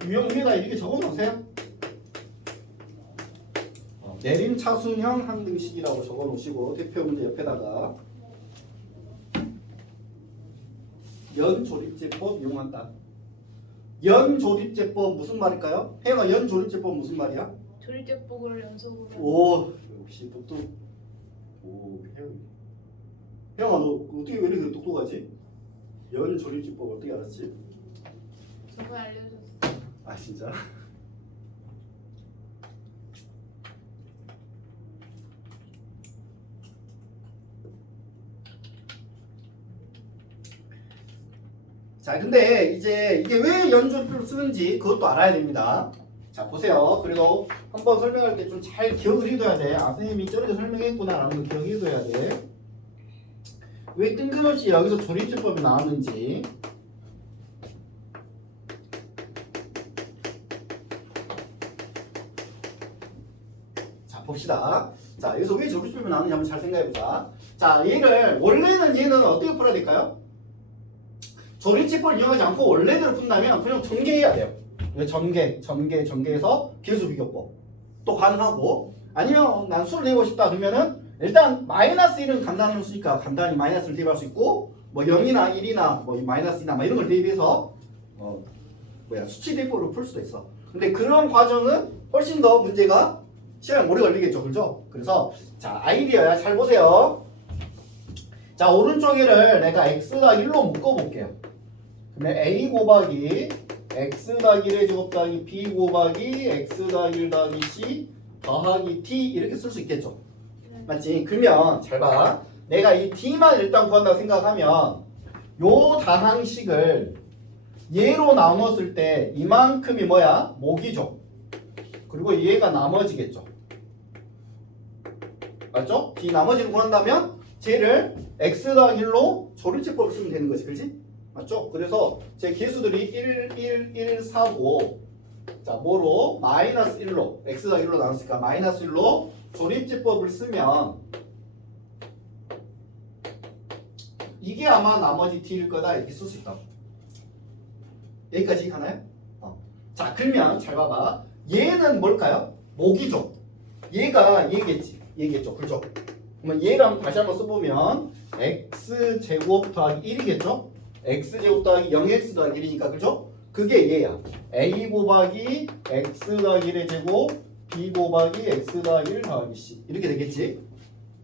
유형 위에다 이렇게 적어 놓으세요. 내림차순형 항등식이라고 적어 놓으시고, 대표 문제 옆에다가 연조립제법 이용한다. 연조립제법 무슨 말일까요? 혜영아, 연조립제법 무슨 말이야? 조립제법을 연속으로. 오, 역시 똑똑. 오, 혜영아, 너 어떻게 왜 이렇게 똑똑하지? 연조립제법 어떻게 알았지? 저번에 알려줬어. 아, 진짜? 자, 근데 이제 이게 왜 연조립을 쓰는지 그것도 알아야 됩니다. 자, 보세요. 그리고 한번 설명할 때 좀 잘 기억을 해둬야 돼. 아, 선생님이 저렇게 설명했구나라는 거 기억해둬야 돼. 왜 뜬금없이 여기서 조립제법이 나왔는지. 자, 봅시다. 자, 여기서 왜 조립제법이 나왔는지 한번 잘 생각해보자. 자, 얘를 원래는 얘는 어떻게 풀어야 될까요? 조립제법을 이용하지 않고 원래대로 푼다면 그냥 전개해야 돼요. 왜 전개해서 개수 비교법 또 가능하고, 아니면 난 수를 내고 싶다 그러면은 일단 마이너스 1은 간단한 수니까 간단히 마이너스를 대입할 수 있고, 뭐 0이나 1이나 뭐 마이너스 2나 뭐 이런 걸 대입해서 수치 대입법으로 풀 수도 있어. 근데 그런 과정은 훨씬 더 문제가 시간이 오래 걸리겠죠, 그죠? 그래서 자, 아이디어야. 잘 보세요. 자, 오른쪽에를 내가 x가 1로 묶어볼게요. 그러면 a 곱하기 x 더하기 1의 제곱 더하기 b 곱하기 x 더하기 1 더하기 c 더하기 t 이렇게 쓸 수 있겠죠. 맞지? 그러면 잘 봐. 내가 이 d만 일단 구한다고 생각하면 요 다항식을 얘로 나눴을 때 이만큼이 뭐야? 목이죠. 그리고 얘가 나머지겠죠. 맞죠? d 나머지를 구한다면 쟤를 x 더하기 1로 조립제법을 쓰면 되는 거지. 그렇지? 맞죠? 그래서 제 개수들이 1, 1, 1, 4, 5 자, 뭐로? 마이너스 1로 x 더하기 1로 나눴으니까 마이너스 1로 조립제법을 쓰면 이게 아마 나머지 t일 거다 이렇게 쓸 수 있다. 여기까지 가나요? 자, 그러면 잘 봐봐. 얘는 뭘까요? 목이죠. 얘가 얘겠죠. 그죠? 그러면 얘를 한번 다시 한번 써보면 x제곱 더하기 1이겠죠? x제곱 더하기 0x 더하기 1이니까 그죠? 그게 얘야. a 곱하기 x 더하기 1의 제곱 b 곱하기 x 더하기 1 더하기 c 이렇게 되겠지?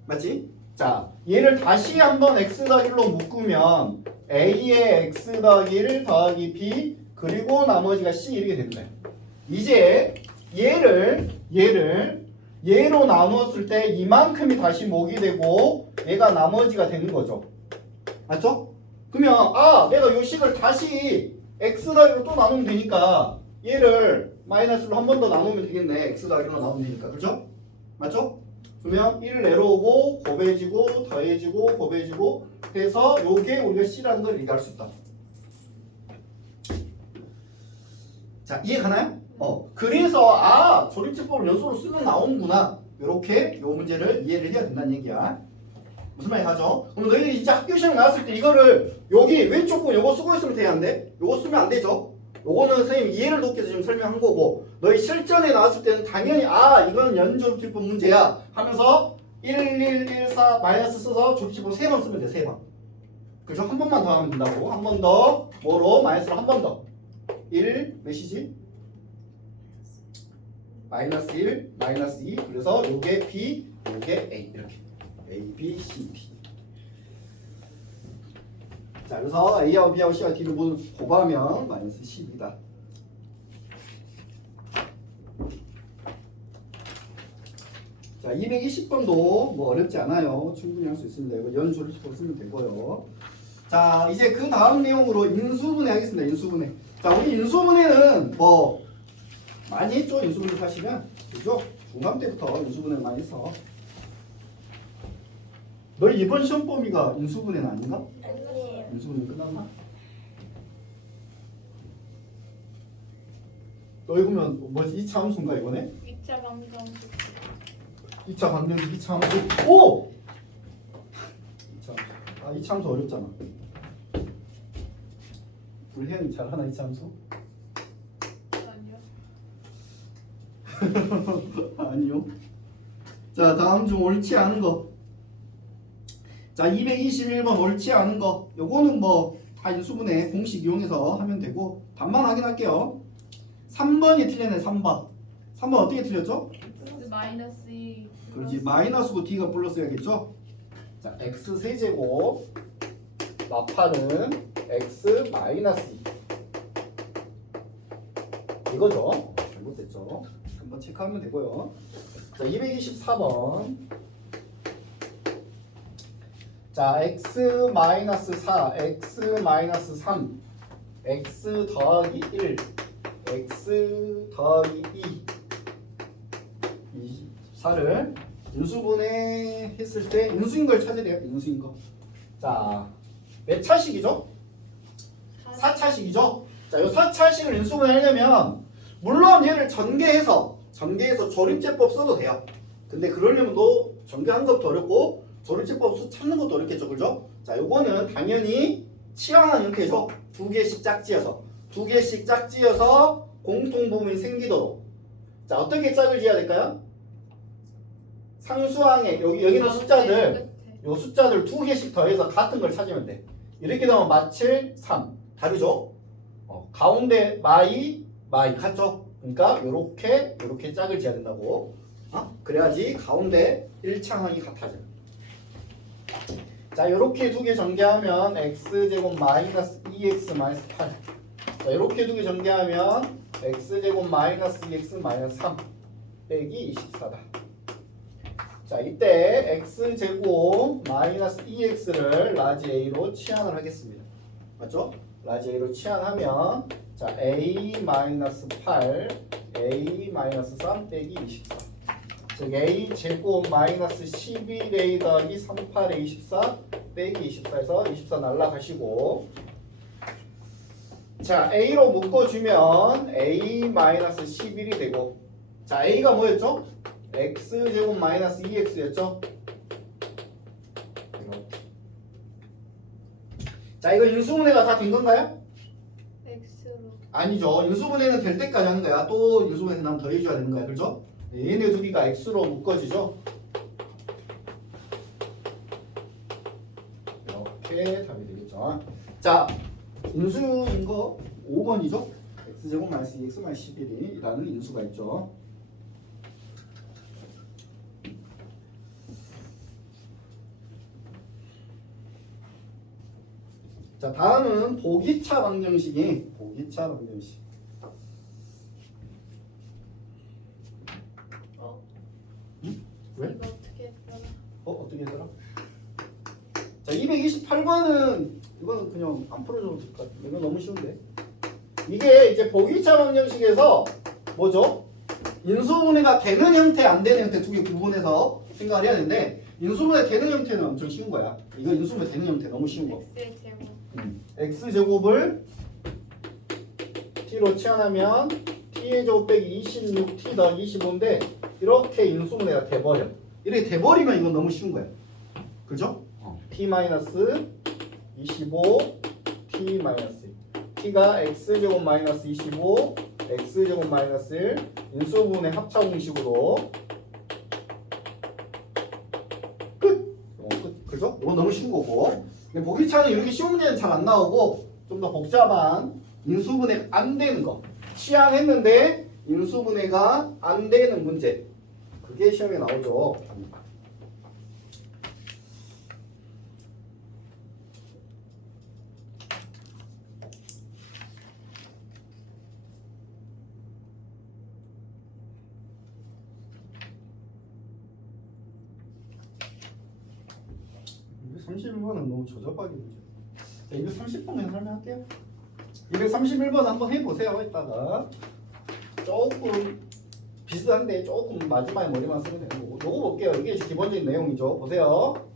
맞지? 자, 얘를 다시 한번 x 더하기 1로 묶으면 a의 x 더하기 1 더하기 b 그리고 나머지가 c 이렇게 되는 거야. 이제 얘로 나누었을 때 이만큼이 다시 목이 되고 얘가 나머지가 되는 거죠. 맞죠? 그러면 내가 요 식을 다시 x 더하기로 또 나누면 되니까 얘를 마이너스로 한 번 더 나누면 되겠네. x 더하기로 나누면 되니까. 그죠? 맞죠? 그러면 1 내려오고 곱해지고 더해지고 곱해지고 해서 요게 우리가 c라는 걸 얘기할 수 있다. 자, 이해 가나요? 그래서 조립제법을 연속으로 쓰면 나오는구나. 요렇게 요 문제를 이해를 해야 된다는 얘기야. 무슨 말이 가죠? 그럼 너희들이 진짜 학교 시험 나왔을 때 이거를 여기 왼쪽 분 요거 쓰고 있으면 돼야 안 돼? 요거 쓰면 안 되죠? 요거는 선생님 이해를 돕기 위해서 지금 설명한 거고 너희 실전에 나왔을 때는 당연히 이거는 연조립제법 문제야 하면서 1, 1, 1, 4 마이너스 써서 조립제법 3번 쓰면 돼. 3번. 그죠? 한 번만 더 하면 된다고. 한 번 더 뭐로? 마이너스로 한 번 더. 1 몇이지? 마이너스 1, 마이너스 2 그래서 요게 B, 요게 A 이렇게 A, B, C, D. 자, 그래서 A하고 B하고 C하고 D를 모두 곱하면 마이너스 10이다. 자, 220번도 뭐 어렵지 않아요. 충분히 할 수 있습니다. 이거 연조립제법 쓰면 되고요. 자, 이제 그 다음 내용으로 인수분해 하겠습니다. 인수분해. 자, 우리 인수분해는 뭐 많이 했죠. 인수분해 사실은. 그죠? 중3 때부터 인수분해를 많이 했어. 너희 이번 시험 범위가 인수분해는 아닌가? 아니에요. 인수분해 끝났나? 너희 보면 뭐지? 2차 함수인가 이번에? 2차 방정식. 2차 방정식 2차 함수. 오! 2차 함수. 2차 함수 어렵잖아. 우리 혜연이 잘하나 2차 함수? 아니요. 아니요. 자, 다음 중 옳지 않은 거. 자, 221번 옳지 않은 거. 요거는 뭐 다 인수분해 공식 이용해서 하면 되고 답만 확인할게요. 3번이 틀렸네. 3번. 3번 어떻게 틀렸죠? 마이너스 2. 그렇지. 마이너스고 D가 플러스야겠죠? 자, x 세제곱 마파는 x 마이너스 2 이거죠? 잘못됐죠? 한번 체크하면 되고요. 자, 224번. 자, x 마이너스 4, x 마이너스 3, x 더하기 1, x 더하기 2, 24를 인수분해 했을 때 인수인 걸 찾아야 돼요. 인수인 거. 자, 몇 차식이죠? 4차식이죠? 자, 이 4차식을 인수분해 하려면 물론 얘를 전개해서 조립제법 써도 돼요. 근데 그러려면 또 전개하는 것도 어렵고 조립제법 찾는 것도 어렵겠죠. 그죠? 자, 요거는 당연히 치환한 형태죠. 두 개씩 짝지어서 공통부분이 생기도록. 자, 어떻게 짝을 지어야 될까요? 상수항에 여기는 숫자들 요 숫자들 두 개씩 더해서 같은 걸 찾으면 돼. 이렇게 되면 마칠 3 다르죠? 가운데 마이 같죠? 그러니까 요렇게 짝을 지어야 된다고. 그래야지 가운데 1창항이 같아져. 자, 요렇게 두 개 전개하면 x제곱 마이너스 2x 마이너스 8. 자, 요렇게 두 개 전개하면 x제곱 마이너스 2x 마이너스 3 빼기 24다. 자, 이때 x제곱 마이너스 2x를 라지 a로 치환을 하겠습니다. 맞죠? 라지 a로 치환하면 자, a 마이너스 8 a 마이너스 3 빼기 24. 즉 a 제곱 마이너스 11a 더하기 38a 24 빼기 24에서 24 날라가시고 자, A로 묶어주면 A-11이 되고, 자, A가 뭐였죠? X제곱 마이너스 2X였죠? 자, 이거 인수분해가 다 된 건가요? X로. 아니죠. 인수분해는 될 때까지 하는 거야. 또 인수분해 나면 더 해줘야 되는 거야. 그렇죠? 얘네 두 개가 X로 묶어지죠? 이렇게 답이 되겠죠. 자, 인수인 거 5번이죠? X제곱 마이너스 2X 마이너스 11이라는 인수가 있죠. 자, 다음은 보기차 방정식이 보기차 방정식. 어? 응? 왜? 이거 어떻게 했더라? 어떻게 했더라? 자, 228번은 이거는 그냥 안 풀어줘도 될 것 같아. 이건 너무 쉬운데. 이게 이제 보기차 방정식에서 뭐죠? 인수분해가 되는 형태, 안 되는 형태 두 개 구분해서 생각을 해야 되는데, 인수분해 되는 형태는 엄청 쉬운 거야. 이거 인수분해 되는 형태 너무 쉬운 거. X의 제곱. X제곱을 T로 치환하면 T의 제곱 빼기 26T 더하기 25인데 이렇게 인수분해가 돼버려. 이렇게 돼버리면 이건 너무 쉬운 거야. 그죠? T 마이너스 25 T 마이너스 T가 X제곱 마이너스 25 X제곱 마이너스 1 인수분해 합차 공식으로 끝! 끝. 그죠? 이건 너무 쉬운 거고, 근데 보기차는 이렇게 쉬운 문제는 잘 안 나오고 좀 더 복잡한 인수분해 안 되는 거 치환했는데 인수분해가 안 되는 문제, 그게 시험에 나오죠. 이게 31번은 너무 저접하게 되죠. 230번만 설명할게요. 231번 한번 해보세요. 이따가 조금 비슷한데 조금 마지막에 머리만 쓰면 되는 거고, 요거 볼게요. 이게 기본적인 내용이죠. 보세요.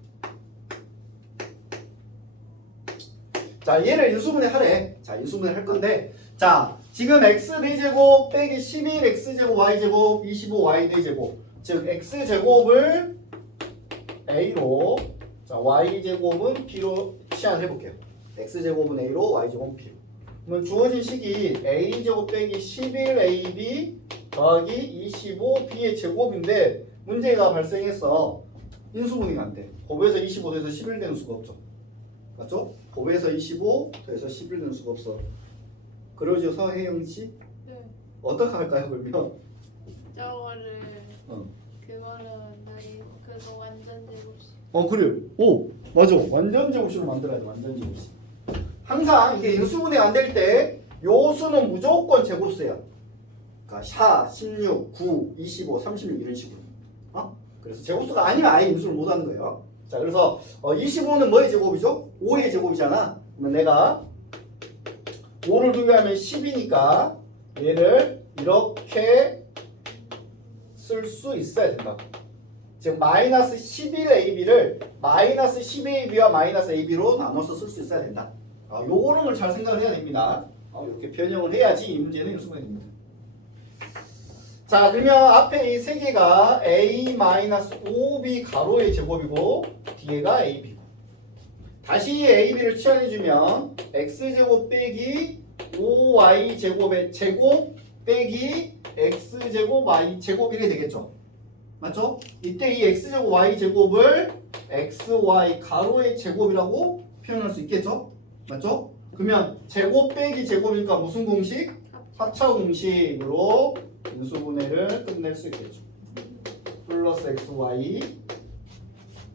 자, 얘를 인수분해 하래. 자, 인수분해 할 건데, 자, 지금 x 4제곱 빼기 11 x제곱 y제곱 25 y 4제곱, 즉 x제곱을 a로, 자, y제곱은 b로 치환해 볼게요. x제곱은 a로 y제곱은 b로. 그러면 주어진 식이 a제곱 빼기 11ab 더하기 25b의 제곱인데 문제가 발생했어. 인수분해가 안 돼. 곱에서 25 더해서 11 되는 수가 없죠. 맞죠? 곱에서 25 더해서 11 되는 수가 없어. 그러죠, 서혜영 씨? 네. 어떻게 할까요, 그러면? 저거를 어. 그거는 너희 그거 완전 제곱식. 그래. 오, 맞아. 완전 제곱식으로 만들어야 돼. 완전 제곱식. 항상 이게 인수분해 안 될 때 요 수는 무조건 제곱수야. 그러니까 4, 16, 9, 25, 36 이런 식으로. 그래서 제곱수가 아니면 아예 인수를 못 하는 거예요. 자, 그래서 25는 뭐의 제곱이죠? 5의 제곱이잖아. 그러면 내가 5를 두배하면 10이니까 얘를 이렇게 쓸 수 있어야 된다. 즉 마이너스 11ab를 마이너스 10ab와 마이너스 ab로 나눠서 쓸 수 있어야 된다. 요거는 걸 잘 생각을 해야 됩니다. 이렇게 변형을 해야지 이 문제는 인수분해됩니다. 자, 그러면 앞에 이 세 개가 a-5b 가로의 제곱이고 뒤에가 ab고, 다시 ab를 치환해주면 x제곱 빼기 5y제곱의 제곱 빼기 x제곱 y제곱 이렇게 되겠죠. 맞죠? 이때 이 x제곱 y제곱을 xy 가로의 제곱이라고 표현할 수 있겠죠? 맞죠? 그러면 제곱 빼기 제곱이니까 무슨 공식? 합차 공식으로 인수분해를 끝낼 수 있겠죠. 플러스 xy,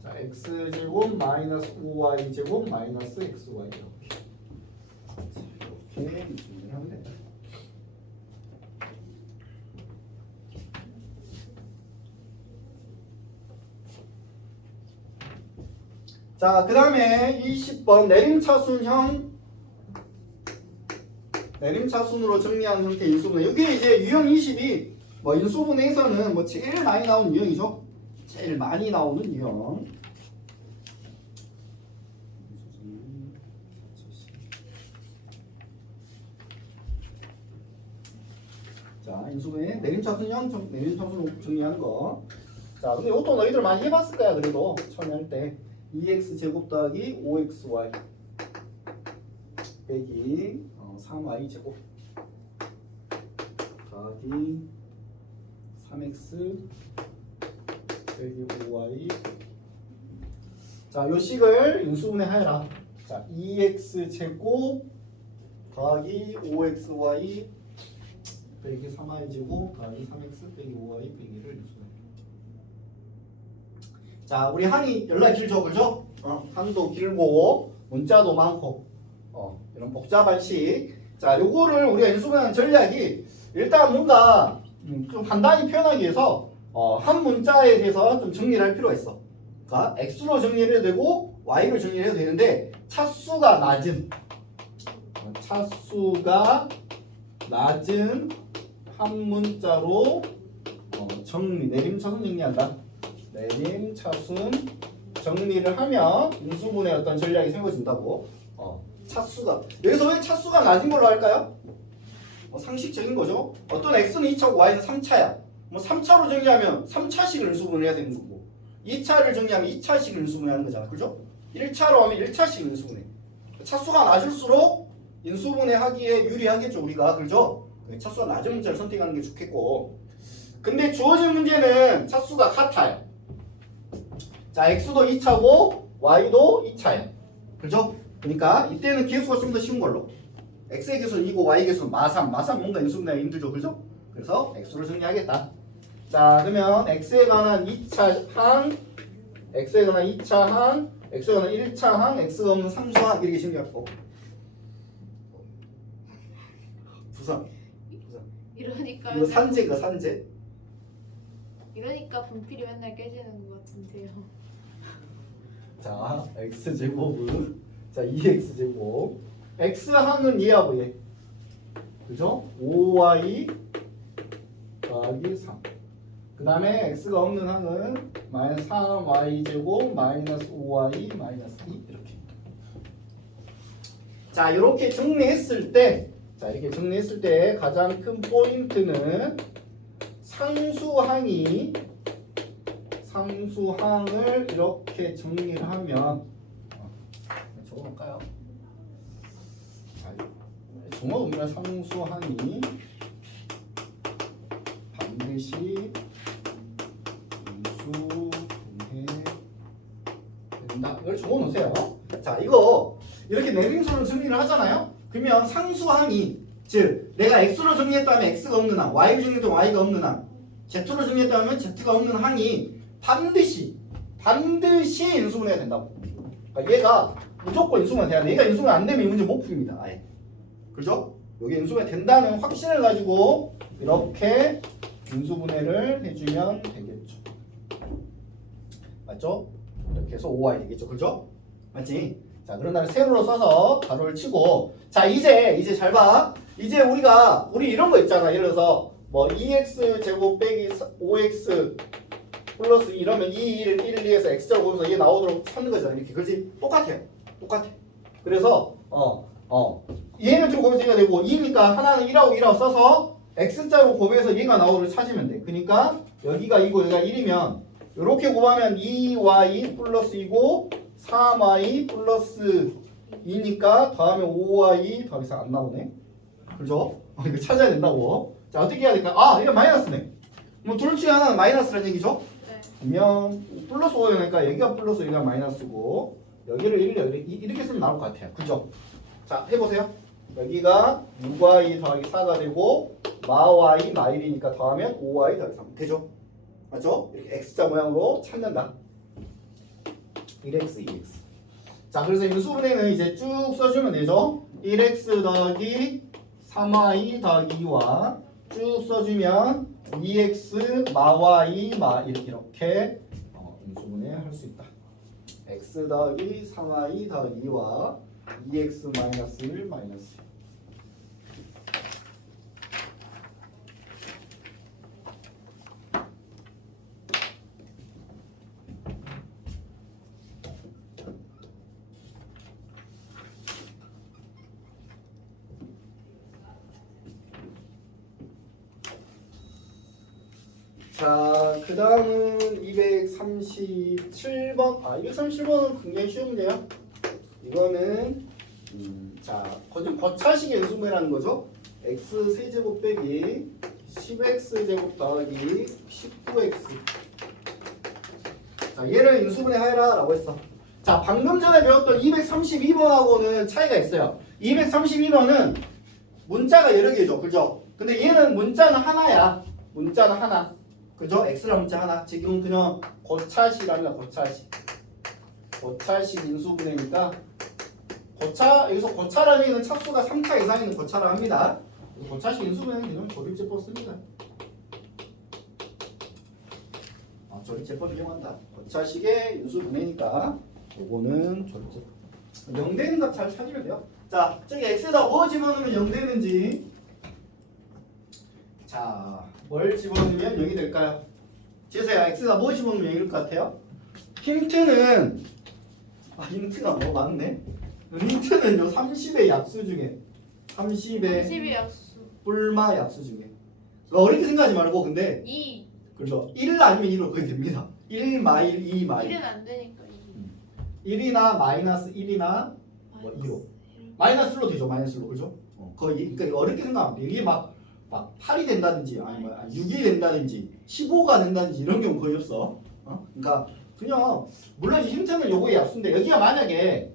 자, x제곱 마이너스 5y제곱 마이너스 xy 이렇게 인수분해를 하면 된다. 자, 그 다음에 20번 내림차순으로 정리한 형태 인수분해. 이게 이제 유형 20이 뭐 인수분해에서는 뭐 제일 많이 나오는 유형이죠. 제일 많이 나오는 유형. 자, 인수분해 내림차순형 내림차순 정리하는 거. 자, 근데 이것도 너희들 많이 해봤을 거야. 그래도 처음에 할 때 2x 제곱 더하기 5xy 빼기 3y 제곱 더하기 3x 빼기 5y. 자, 요 식을 인수분해 하여라. 자, 2x 제곱 더하기 5xy 빼기 3y 제곱 더하기 3x 빼기 5y 빼기를 인수분해. 자, 우리 한이 연락이 길죠, 그죠? 한도 길고 문자도 많고 이런 복잡한 식. 자, 요거를 우리가 인수분해하는 전략이 일단 뭔가 좀 간단히 표현하기 위해서 한 문자에 대해서 좀 정리를 할 필요가 있어. 그러니까 x로 정리를 해도 되고 y로 정리를 해도 되는데 차수가 낮은 한 문자로 내림차순 정리한다. 내림차순 정리를 하면 인수분해 어떤 전략이 세워진다고. 차수가 여기서 왜 차수가 낮은 걸로 할까요? 상식적인 거죠. 어떤 x는 2차고 y는 3차야. 뭐 3차로 정리하면 3차식을 인수분해해야 되는 거고 2차를 정리하면 2차식을 인수분해하는 거잖아. 그죠? 1차로 하면 1차식 인수분해. 차수가 낮을수록 인수분해하기에 유리하겠죠, 우리가. 그죠? 차수가 낮은 문자를 선택하는 게 좋겠고. 근데 주어진 문제는 차수가 같아요. 자, x도 2차고 y도 2차예요. 그죠? 그러니까 이때는 계수가 좀 더 쉬운 걸로. x의 계수는 2고 y의 계수는 마삼 뭔가 인수분해하기 힘들죠. 그죠? 그래서 x로 정리하겠다. 자, 그러면 x에 관한 2차 항, x에 관한 2차 항, x에 관한 1차 항, x가 없는 상수항 이렇게 정리하고. 부산. 이러니까 이거 산재가 산재. 이러니까 분필이 맨날 깨지는 것 같은데요. 자, x제곱은 자 2x제곱 x항은 얘하고 얘. 그죠? 5y 더하기 3. 그 다음에 x가 없는 항은 마이너스 3y제곱 마이너스 5y 마이너스 2 이렇게. 자, 이렇게 정리했을 때 가장 큰 포인트는 상수항을 이렇게 정리를 하면 적어볼까요? 종합음이나 상수항이 반드시 인수분해된다. 이걸 적어놓으세요. 자, 이거 이렇게 내림수로 정리를 하잖아요. 그러면 상수항이 즉 내가 x로 정리했다면 x가 없는 항, y로 정리했다면 y가 없는 항, z로 정리했다면 z가 없는 항이 반드시 인수분해가 된다고. 그러니까 얘가 무조건 인수분해 돼야 돼. 얘가 인수분해 안 되면 이 문제 못 풉니다. 아예. 그죠? 여기 인수분해 된다는 확신을 가지고 이렇게 인수분해를 해주면 되겠죠. 맞죠? 이렇게 해서 5y 되겠죠. 그죠? 맞지? 자, 그런 다음에 세로로 써서 가로를 치고. 자, 이제 잘 봐. 이제 우리 이런 거 있잖아. 예를 들어서 뭐 2x 제곱 빼기 5x 플러스 이러면 1을 2에서 x자로 보면서 얘 나오도록 찾는 거잖아. 이렇게. 그렇지? 똑같아. 그래서 얘는 좀 곱해서 얘가 되고 2니까 하나는 1하고 써서 x자로 곱해서 얘가 나오도록 찾으면 돼. 그러니까 여기가 2고 여기가 1이면 이렇게 곱하면 2y 플러스 2고 3y 플러스 2니까 더하면 5y 더하기 4 안 나오네. 그죠? 이거 찾아야 된다고. 자, 어떻게 해야 될까? 아, 이거 마이너스네. 뭐 둘 중에 하나는 마이너스라는 얘기죠? 네. 그러면 플러스 5가 되니까 여기가 플러스 여기가 마이너스고 여기를 이렇게 쓰면 나올 것 같아요. 그죠? 자, 해보세요. 여기가 6y 더하기 4가 되고 마y 마일이니까 더하면 5y 더하기 3 되죠? 맞죠? 이렇게 x자 모양으로 찾는다. 1x, 2x. 자, 그래서 인수분해는 이제 쭉 써주면 되죠? 1x 더하기 3y 더하기 2와 쭉 써주면 2x 마y 이렇게 인수분해 할 수 있다. x 더하기 3y 더하기 2와 2x 마이너스 1 마이너스 1. 자, 그 다음은 237번. 237번은 굉장히 쉬운 문제야. 이거는 자, 거차식의 인수분해라는 거죠. x 세제곱 빼기 10x 제곱 더하기 19x. 자, 얘를 인수분해하여라 라고 했어. 자, 방금 전에 배웠던 232번하고는 차이가 있어요. 232번은 문자가 여러 개죠. 그죠? 근데 얘는 문자는 하나야. 문자는 하나. 그죠? x라는 문자 하나. 지금 그냥 거차식이랍니다. 거차식. 거차식 인수분해니까 여기서 거차라는 얘기는 차수가 3차 이상 있는 거차라 합니다. 거차식 인수분해는 그냥 조립제법 씁니다. 조립제법 이용한다. 거차식의 인수분해니까 요거는 조립제법. 0 되는 값 잘 찾으면 돼요. 자, 저기 x에다 뭐 집어넣으면 0 되는지. 자, 뭘 집어넣으면 0이 될까요? 제세야, x에다 뭐 집어넣으면 0일 것 같아요? 힌트는 힌트가 뭐 많네. 힌트는 요 30의 약수 중에 30의 10의 약수. 뿔마 약수 중에 어렵게 생각하지 말고 근데 2. 그렇죠. 1 아니면 2로 거의 됩니다. 1 마일 2 마일 1은 안 되니까 2. 1이나 마이너스 1이나 뭐 2로 마이너스 1로 되죠. 마이너스 1로 그죠? 거의 그러니까 어렵게 생각하면 돼. 이게 막 8이 된다든지 아니면 6이 된다든지 15가 된다든지 이런 경우 거의 없어. 그러니까 그냥 물론 힌트는 요거의 약수인데 여기가 만약에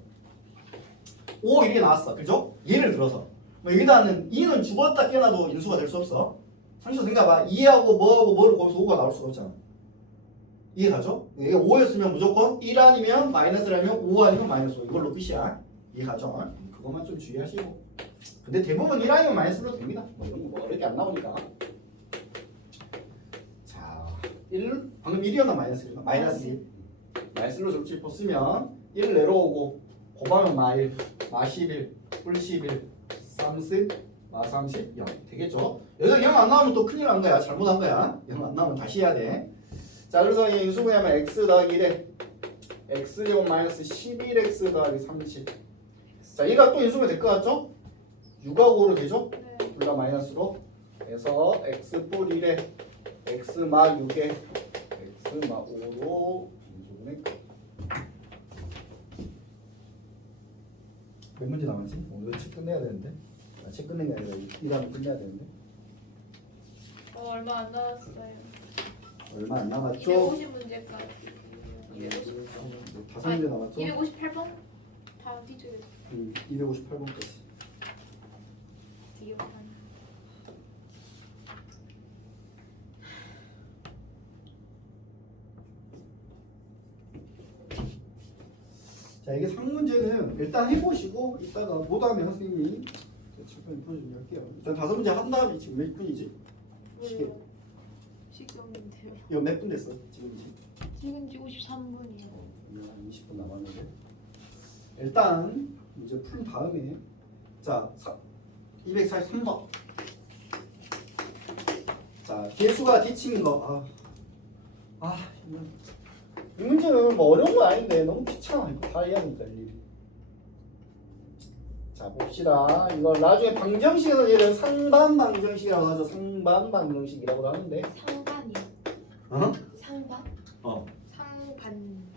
5 이렇게 나왔어. 그죠? 예를 들어서 여기다는 2는 죽었다 깨어나도 인수가 될 수 없어. 상식적으로 생각해봐. 2하고 뭐하고 뭐를 거기서 5가 나올 수가 없잖아. 이해가죠? 이게 5였으면 무조건 1 아니면 마이너스라면 5 아니면 마이너스 5 이걸로 끝이야. 이해가죠? 그것만 좀 주의하시고. 근데 대부분 1 아니면 마이너스로 됩니다. 뭐 이런 거 뭐 어렵게 안 나오니까. 자, 1 방금 1이었나 마이너스였나? 마이너스 1. 마이너스 1로 접집법 쓰면 1 내려오고 곱하면 마일, 마11, 뿔11, 30, 마30, 0 되겠죠? 여기서 0 안 나오면 또 큰일 난 거야. 잘못한 거야. 0 안 나오면 다시 해야 돼. 자, 그래서 이 인수분해하면 x 더하기 1에 x제곱 마이너스 11x 더하기 30. 자, 얘가 또 인수분해 될 것 같죠? 6하고 5로 되죠? 네. 둘 다 마이너스로 해서 x 뿔 1에 x 마 6에 x 마 5로 인수분해. 몇 문제 남았지? 이거 책 끝내야 되는데. 책 끝낸 게 아니라 이 다음에 끝내야 되는데. 얼마 안 남았어요. 얼마 안 남았죠? 250문제까지. 250. 다섯 문제 남았죠? 258번? 다 뒤쪽에 258번까지. 뒤에. 자, 이게 상문제는 일단 해보시고 이따가 못하면 선생님이 칠판에 풀어주게 할게요. 일단 다섯 문제 한 다음에 지금 몇 분이지? 시계. 시경인데요. 이거 몇 분 됐어? 지금이지? 지금 53분이요. 한 20분 남았는데 일단 문제 푼 다음에 자 243번 자 개수가 뒤치는 거 이 문제는 뭐 어려운 거 아닌데 너무 귀찮아. 이거 다 이해하니까 일일이. 자 봅시다. 이거 나중에 방정식에서 얘를 상반 방정식이라고 하죠. 상반 방정식이라고 하는데 상반이요. 상반?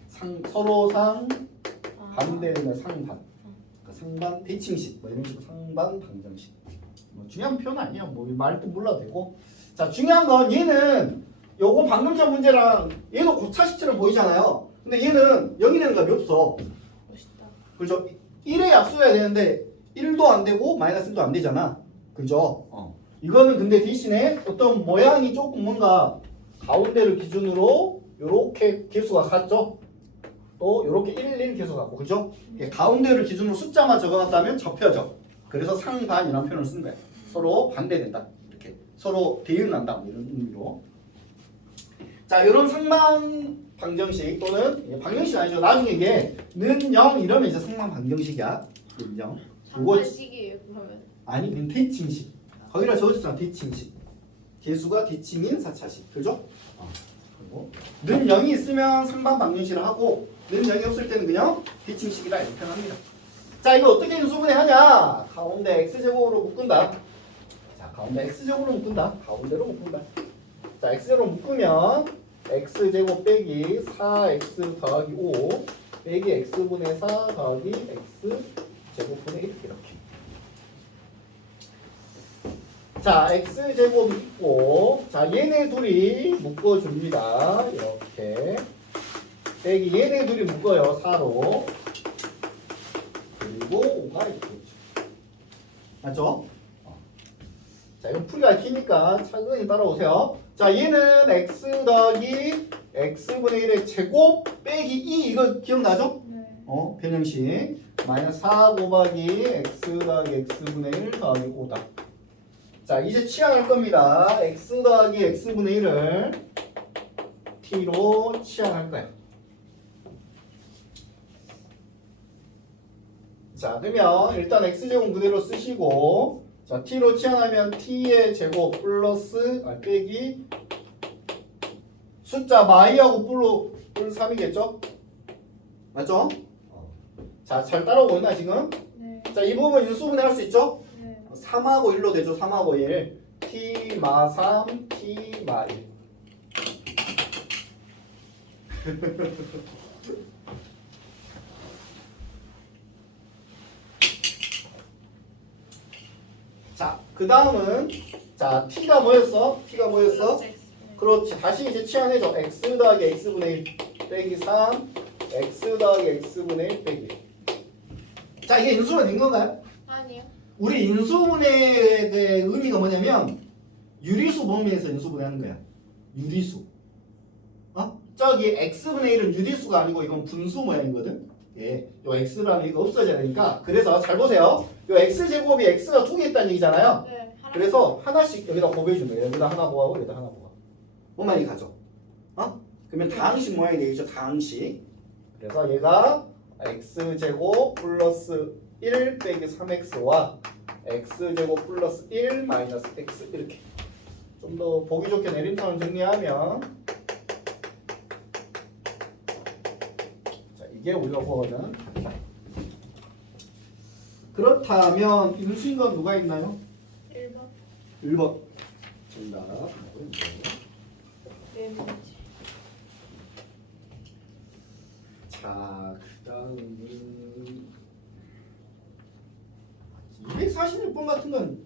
상반. 서로 반대는 상반. 그러니까 상반 대칭식 뭐 이런 식으로 상반 방정식. 뭐 중요한 표현 아니야. 뭐 말도 몰라도 되고. 자 중요한 건 얘는 요거 방금 전 문제랑 얘도 고차식처럼 보이잖아요. 근데 얘는 0이 되는 값이 없어. 멋있다. 그죠? 1의 약수여야 되는데 1도 안 되고 마이너스 1도 안 되잖아. 그죠? 이거는 근데 대신에 어떤 모양이 조금 뭔가 가운데를 기준으로 요렇게 개수가 같죠? 또 요렇게 1, 1 개수가 같고 그죠? 가운데를 기준으로 숫자만 적어놨다면 접혀져. 그래서 상반이라는 표현을 쓴 거야. 서로 반대된다. 이렇게 서로 대응한다. 이런 의미로. 자, 이런 상반 방정식 또는 방정식 아니죠. 나중에 이게 는 0 이러면 이제 상반 방정식이야. 는 0. 상반식이에요 그러면. 아니, 는 대칭식. 거기다 적어줬잖아. 대칭식. 개수가 대칭인 4차식. 그죠? 그리고 는 0이 있으면 상반 방정식을 하고 는 0이 없을 때는 그냥 대칭식이다 이렇게 표현합니다. 자, 이거 어떻게 인수분해 하냐? 가운데 x제곱으로 묶은다. 자, 가운데 x제곱으로 묶은다. 가운데로 묶은다. 자, x제곱 묶으면 x제곱 빼기 4x 더하기 5 빼기 x분의 4 더하기 x제곱분의 1 이렇게. 자, x제곱 있고, 자, 얘네 둘이 묶어줍니다. 이렇게. 빼기 얘네 둘이 묶어요. 4로. 그리고 5가 이렇게 되죠. 맞죠? 자, 이건 풀이가 기니까 차근히 따라오세요. 자, 얘는 x 더하기 x분의 1의 제곱 빼기 2 이거 기억나죠? 네. 변형식 마이너스 4 곱하기 x 더하기 x분의 1 더하기 5다. 자, 이제 치환할 겁니다. x 더하기 x분의 1을 t로 치환할 거야. 자, 그러면 일단 x제곱 그대로 쓰시고, 자, t로 치환하면 t의 제곱 플러스 빼기 숫자 마이하고 뿔로 뿔 3이겠죠? 맞죠? 자, 잘 따라오고 있나 지금? 네. 자, 이 부분 인수분해 할 수 있죠? 네. 3하고 1로 되죠. 3하고 1. t 마 3, t 마 1. 자, 그 다음은 자, t가 뭐였어? t가 뭐였어? 플러스 X. 네. 그렇지. 다시 이제 치환해줘. x 더하기 x분의 1 빼기 3 x 더하기 x분의 1 빼기 1. 자, 이게 인수가 된 건가요? 아니요. 우리 인수분해의 의미가 뭐냐면 유리수 범위에서 인수분해하는 거야. 유리수. 저기 x분의 1은 유리수가 아니고 이건 분수 모양이거든. 예, 요 x라는 이거 없어져야 되니까. 그래서 잘 보세요. 요 x제곱이 x가 두 개 있다는 얘기잖아요. 네. 하나. 그래서 하나씩 여기다 곱해주는 거예요. 여기다 하나 곱하고 여기다 하나 곱하고. 뭐만 이 가죠. 그러면 다항식 모양이 되겠죠. 다항식. 그래서 얘가 x제곱 플러스 1 빼기 3x와 x제곱 플러스 1 마이너스 x 이렇게. 좀 더 보기 좋게 내림탕을 정리하면 자, 이게 우리가 보거든. 그렇다면 인수인 건 누가 있나요? 1번. 1번 정답. 네 문제. 자, 그 다음은 246번 같은 건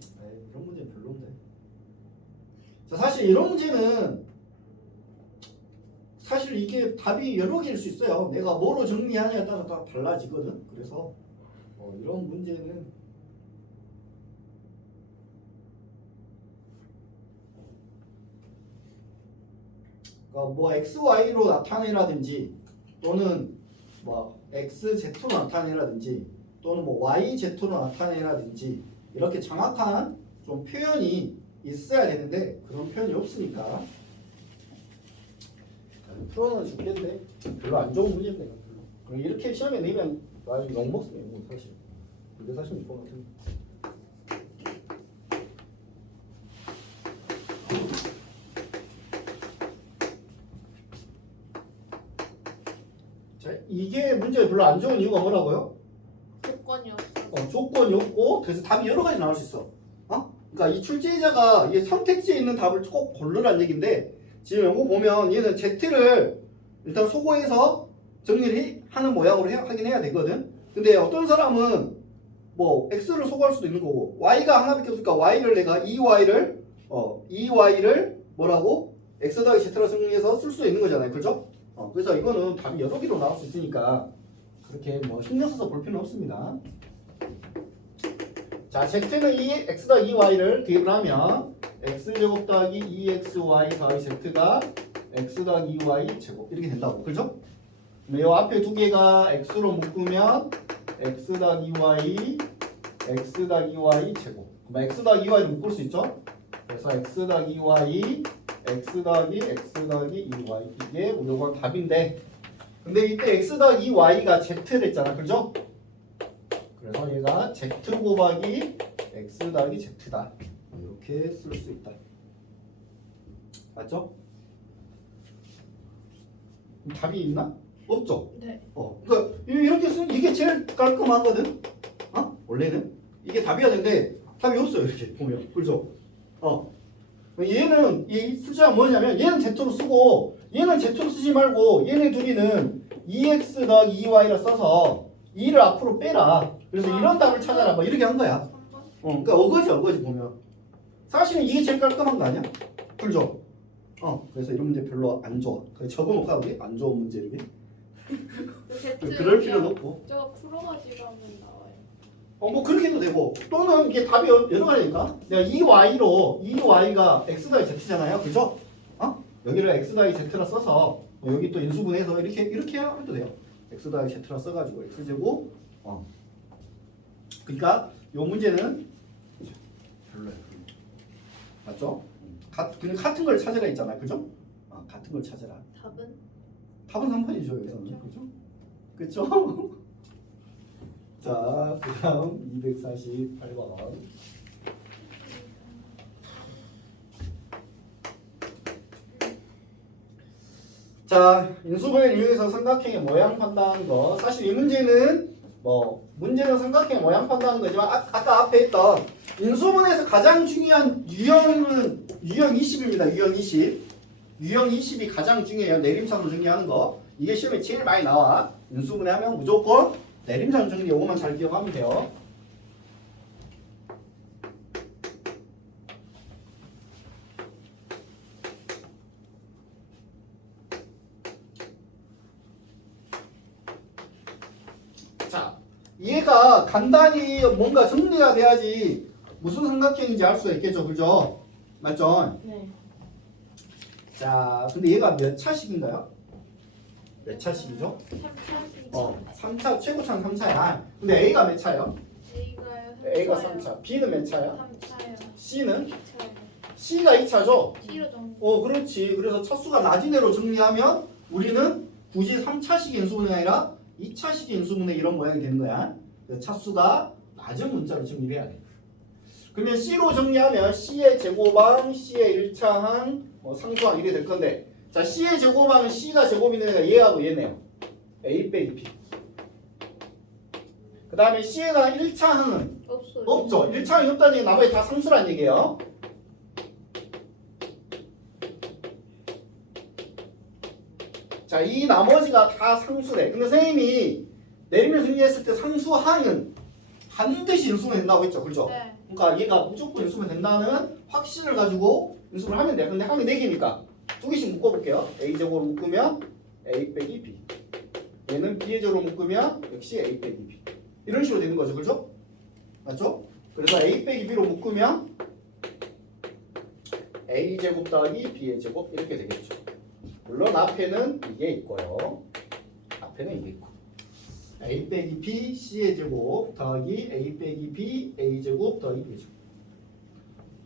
이런 문제는 별론데. 자, 사실 이런 문제는 사실 이게 답이 여러 개일 수 있어요. 내가 뭐로 정리하냐에 따라 다 달라지거든. 그래서 이런 문제는 그러니까 뭐 XY로 나타내라든지 또는 뭐 XZ로 나타내라든지 또는 뭐 YZ로 나타내라든지 이렇게 정확한 좀 표현이 있어야 되는데 그런 표현이 없으니까 풀어는 죽겠는데 별로 안 좋은 문제인데 별로. 그럼 이렇게 시험에 내면 아주 욕먹습니다 사실. 이게 사실 이거 같은. 자, 이게 문제가 별로 안 좋은 이유가 뭐라고요? 조건이 없어. 조건이 없고 그래서 답이 여러 가지 나올 수 있어. 그러니까 이 출제자가 이 선택지에 있는 답을 꼭 고르라는 얘기인데 지금 이거 보면 얘는 Z를 일단 소거해서 정리를 하는 모양으로 하긴 해야 되거든. 근데 어떤 사람은 뭐 X를 소거할 수도 있는 거고 Y가 하나밖에 없으니까 Y를 내가 2Y를 뭐라고? X 더하기 Z로 정리해서 쓸 수도 있는 거잖아요. 그죠? 그래서 이거는 답이 여러 개로 나올 수 있으니까 그렇게 뭐 신경 써서 볼 필요는 없습니다. 자, Z는 X 더하기 2Y를 대입을 하면 X제곱 더하기 2XY 더하기 Z가 X 더하기 2Y 제곱 이렇게 된다고. 그죠? 이 앞에 두 개가 X로 묶으면 X 더하기 2Y X 더하기 2Y 제곱. 그럼 X 더하기 2Y를 묶을 수 있죠? 그래서 X 더하기 2Y X 더하기 X 더하기 2Y 이게 요건 답인데 근데 이때 X 더하기 2Y가 Z를 했잖아. 그죠? 그래서 얘가 Z 곱하기 X 더하기 Z다. 이렇게 쓸 수 있다. 맞죠? 답이 있나? 없죠? 네. 그러니까 이렇게 쓰면 이게 제일 깔끔하거든? 원래는? 이게 답이어야 되는데 답이 없어요. 이렇게 보면. 그죠? 얘는 이 숫자가 뭐냐면 얘는 Z로 쓰고 얘는 Z로 쓰지 말고 얘네 둘이는 2x 더하기 2y라 써서 2를 앞으로 빼라. 그래서 이런 답을 찾아라. 뭐 이렇게 한 거야. 3번? 그러니까 어거지 보면. 사실은 이게 제일 깔끔한 거 아니야? 그죠? 그래서 이런 문제 별로 안 좋아. 그래서 적어놓을까 우리? 안 좋은 문제 이렇게? 그럴 필요는 없고. 저거 풀어가지고 하면 나와요. 뭐 그렇게 해도 되고 또는 이게 답이 여러 가지니까 내가 2y로 2y가 x 더하기 z잖아요. 그죠? 여기를 x 더하기 z라 써서 여기 또 인수분해서 이렇게 해도 돼요. x 더하기 z라 써가지고 x제곱 그러니까 요 문제는 별로야. 맞죠? 그냥 같은 걸 찾으라 했잖아요. 그죠? 같은 걸 찾으라. 답은? 답은 3번이죠. 여기서는. 그죠? 그죠? 자, 그 다음 248번. 자, 인수분해를 이용해서 삼각형의 모양 판단하는 거. 사실 이 문제는 문제는 삼각형의 모양 판단하는 거지만 아까 앞에 했던 인수분해에서 가장 중요한 유형은 유형 20입니다. 유형 20. 유형 20이 가장 중요해요. 내림차로 정리하는 거. 이게 시험에 제일 많이 나와. 인수분해 하면 무조건 내림차로 정리 요거만 잘 기억하면 돼요. 자, 얘가 간단히 뭔가 정리가 돼야지 무슨 삼각형인지 알 수가 있겠죠. 그죠? 맞죠? 네. 자, 근데 얘가 몇 차식인가요? 몇 차식이죠? 3차씩. 3차, 최고차는 3차야. 근데 A가 몇 차예요? A가요. A가 3차. B는 몇 차야? 3차요. C는? 2차요. C가 2차죠? C로 정도. 그렇지. 그래서 차수가 낮은 애로 정리하면 우리는 굳이 3차식 인수분해가 아니라 2차식 인수분해 이런 모양이 되는 거야. 그래서 차수가 낮은 문자로 정리를 해야 돼. 그러면 C로 정리하면 C의 제곱항, C의 1차항, 상수항 이렇게 될 건데 자, C의 제곱항은 C가 제곱이 있는 애가 얘하고 얘네요. A 빼기 B. 그 다음에 C에 관한 1차항은 없어요. 없죠. 1차항이 없다는 얘기는 나머지 다 상수란 얘기예요. 자, 이 나머지가 다 상수래. 근데 선생님이 내리면 정리했을 때 상수항은 반드시 인수분 된다고 했죠. 그렇죠? 네. 그러니까 얘가 무조건 인수분 된다는 확신을 가지고 인수분을 하면 돼. 근데 항이 4개니까 두 개씩 묶어볼게요. A제곱으로 묶으면 A 빼기 B. 얘는 B의 제곱으로 묶으면 역시 A 빼기 B. 이런 식으로 되는 거죠. 그렇죠? 맞죠? 그래서 A 빼기 B로 묶으면 A제곱 더하기 B의 제곱 이렇게 되겠죠. 물론 앞에는 이게 있고요. 앞에는 이게 있고. A 빼기 B C의 제곱 더하기 A 빼기 B A 제곱 더하기 B 제곱.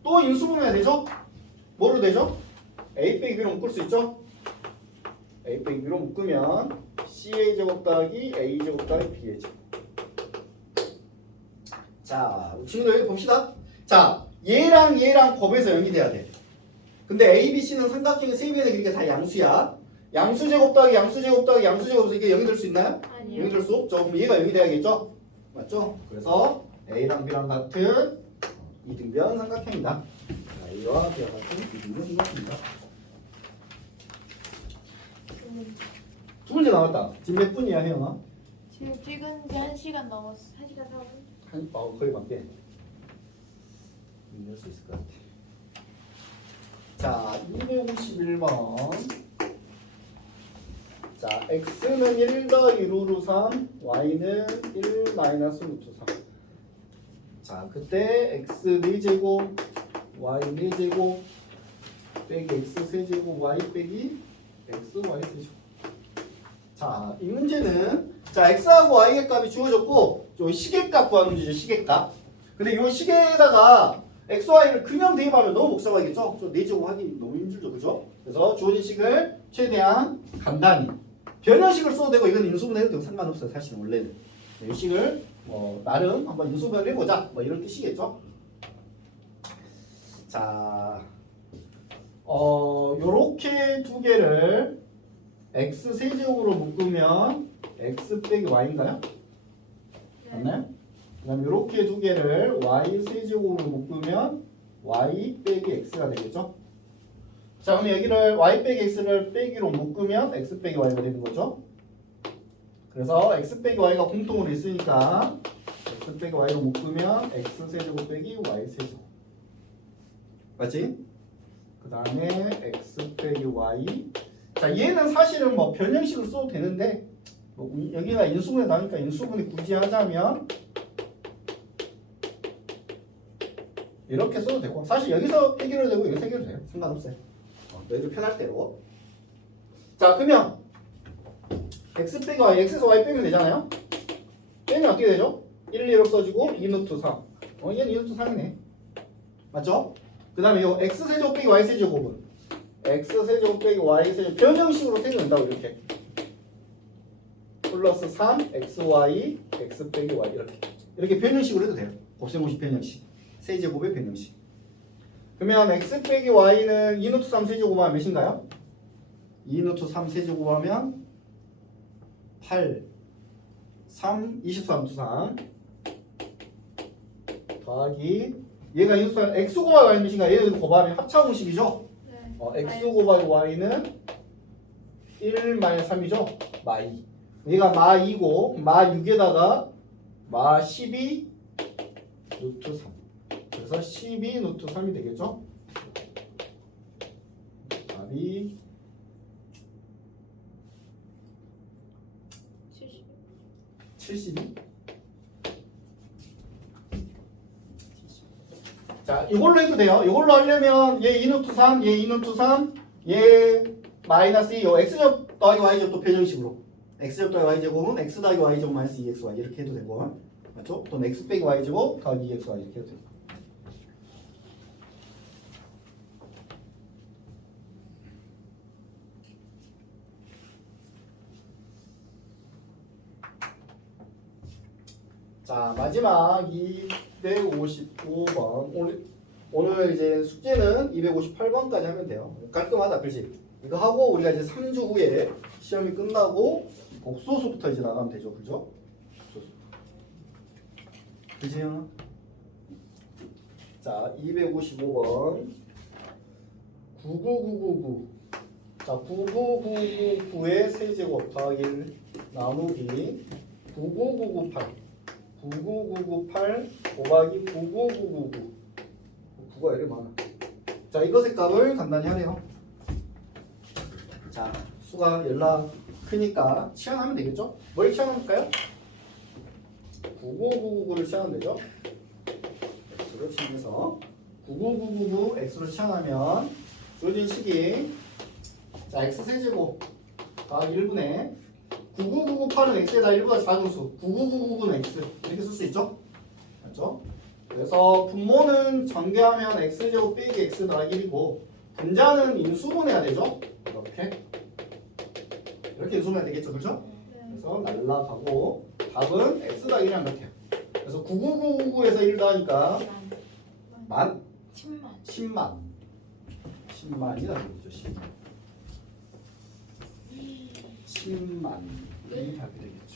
또 인수분해가 되죠? 뭐로 되죠? A 빼기 B로 묶을 수 있죠? A 빼기 B로 묶으면 C의 제곱 더하기 A 제곱 더하기 B의 제곱. 자, 친구들 여기 봅시다. 자, 얘랑 법에서 0이 돼야 돼. 근데 A, B, C는 삼각형의 세변의 길이가 다 양수야. 양수 제곱 더하기 양수 제곱 더하기 양수 제곱에서 이게 0이 될 수 있나요? 아니요. 0이 될 수 없죠. 그럼 얘가 0이 돼야겠죠? 맞죠? 그래서 A랑 B랑 같은 이등변 삼각형이다. A와 B와 같은 이등변 삼각형이다. 두 문제 나왔다. 지금 몇 분이야, 혜영아? 지금 찍은 지 1시간 넘었어. 1시간 4분. 거의 맞게. 이럴 수 있을 것 같아. 자, 251번. 자, x는 1 더하기 루트 3, y는 1 마이너스 루트 3. 자, 그때 x 4제곱, y 4제곱, 빼기 x 세제곱, y 빼기 x, y 세제곱. 자, 이 문제는 자, x하고 y의 값이 주어졌고 저 시계값 구하는 문제죠. 시계값. 근데 이 시계에다가 x, y를 그냥 대입하면 너무 복잡하겠죠? 저 4제곱 하기 너무 힘들죠. 그죠? 그래서 주어진 식을 최대한 간단히 변형식을 써도 되고 이건 인수분해도 되고 상관없어요. 사실은 원래는. 이 식을 나름 한번 인수분해를 해보자. 이런 뜻이겠죠? 자, 요렇게 두 개를 x 세제곱으로 묶으면 x 빼기 y인가요? 맞나요? 그 다음에 이렇게 두 개를 y 세제곱으로 묶으면 y 빼기 x가 되겠죠? 자 그럼 여기를 y 빼기 x를 빼기로 묶으면 x 빼기 y가 되는 거죠. 그래서 x 빼기 y가 공통으로 있으니까 x 빼기 y로 묶으면 x 세제곱 빼기 y 세제곱. 맞지? 그 다음에 x 빼기 y. 자 얘는 사실은 뭐 변형식을 써도 되는데 뭐 여기가 인수분해 나니까 인수분해 굳이 하자면 이렇게 써도 되고 사실 여기서 해결해도 되고 여기서 해결해도 돼요. 상관없어요. 너희들 편할 대로. 자 그러면 x 빼기 y, x에서 y 빼면 되잖아요. 빼면 어떻게 되죠? 1, 2로 써지고 2 루트 3. 얘는 2 루트 3이네. 맞죠? 그 다음에 요 x 세제곱 빼기 y 세제곱은 x 세제곱 빼기 y 세제곱 변형식으로 생긴다고 이렇게 플러스 3 xy x 빼기 y 이렇게 변형식으로 해도 돼요. 곱셈공식 변형식 세제곱의 변형식. 그러면 x 빼기 y는 2 루트 3 세제곱하면 몇인가요? 2 루트 3 세제곱하면 8 3 24 루트 3 더하기 얘가 2 루트 3 x 곱하기 y는 몇인가? 얘네들 곱하면 합차공식이죠? 네. x 곱하기 y는 1 마이너스 3이죠? 마 2. 얘가 마 2고 마 6에다가 마 12 루트 3. 그래서 12 루트 3이 되겠죠? 답이 72? 자, 이걸로 해도 돼요. 이걸로 하려면 얘 2루트 3, 얘 2루트 3, 얘 마이너스 2, 요 x제곱 더하기 y제곱 또 변형식으로 x제곱 더하기 y제곱은 x 더하기 y제곱 마이너스 2xy 이렇게 해도 되고 맞죠? 또는 x 빼기 y제곱 더하기 2xy 이렇게 해도 되고 자 마지막 255번 오늘 이제 숙제는 258번까지 하면 돼요. 깔끔하다 그렇지? 이거 하고 우리가 이제 3주 후에 시험이 끝나고 복소수부터 이제 나가면 되죠. 그죠? 복소수. 그지? 자 255번 99999 자 99999의 세제곱 더하기 1 나누기 99998 99998 곱하기 99999 9가 이렇게 많아. 자 이것의 값을 간단히 하래요. 자 수가 연락 크니까 치환하면 되겠죠? 뭘 치환할까요? 99999를 치환하면 되죠? x로 치환해서 99999 x로 치환하면 주어진 식이 자 x 세제곱 더하기 1분의 99998은 x에다 1보다 작은 수 99999는 x 이렇게 쓸 수 있죠? 맞죠? 그래서 분모는 전개하면 x제곱 빼기 x 더하기 1이고 분자는 인수분해야 되죠? 이렇게 인수분해야 되겠죠? 그렇죠? 그래서 날라가고 답은 x 더하기 1이랑 같아요. 그래서 99999에서 1 더하니까 만? 10만 10만이 되겠죠. 10만이 답이 되겠죠.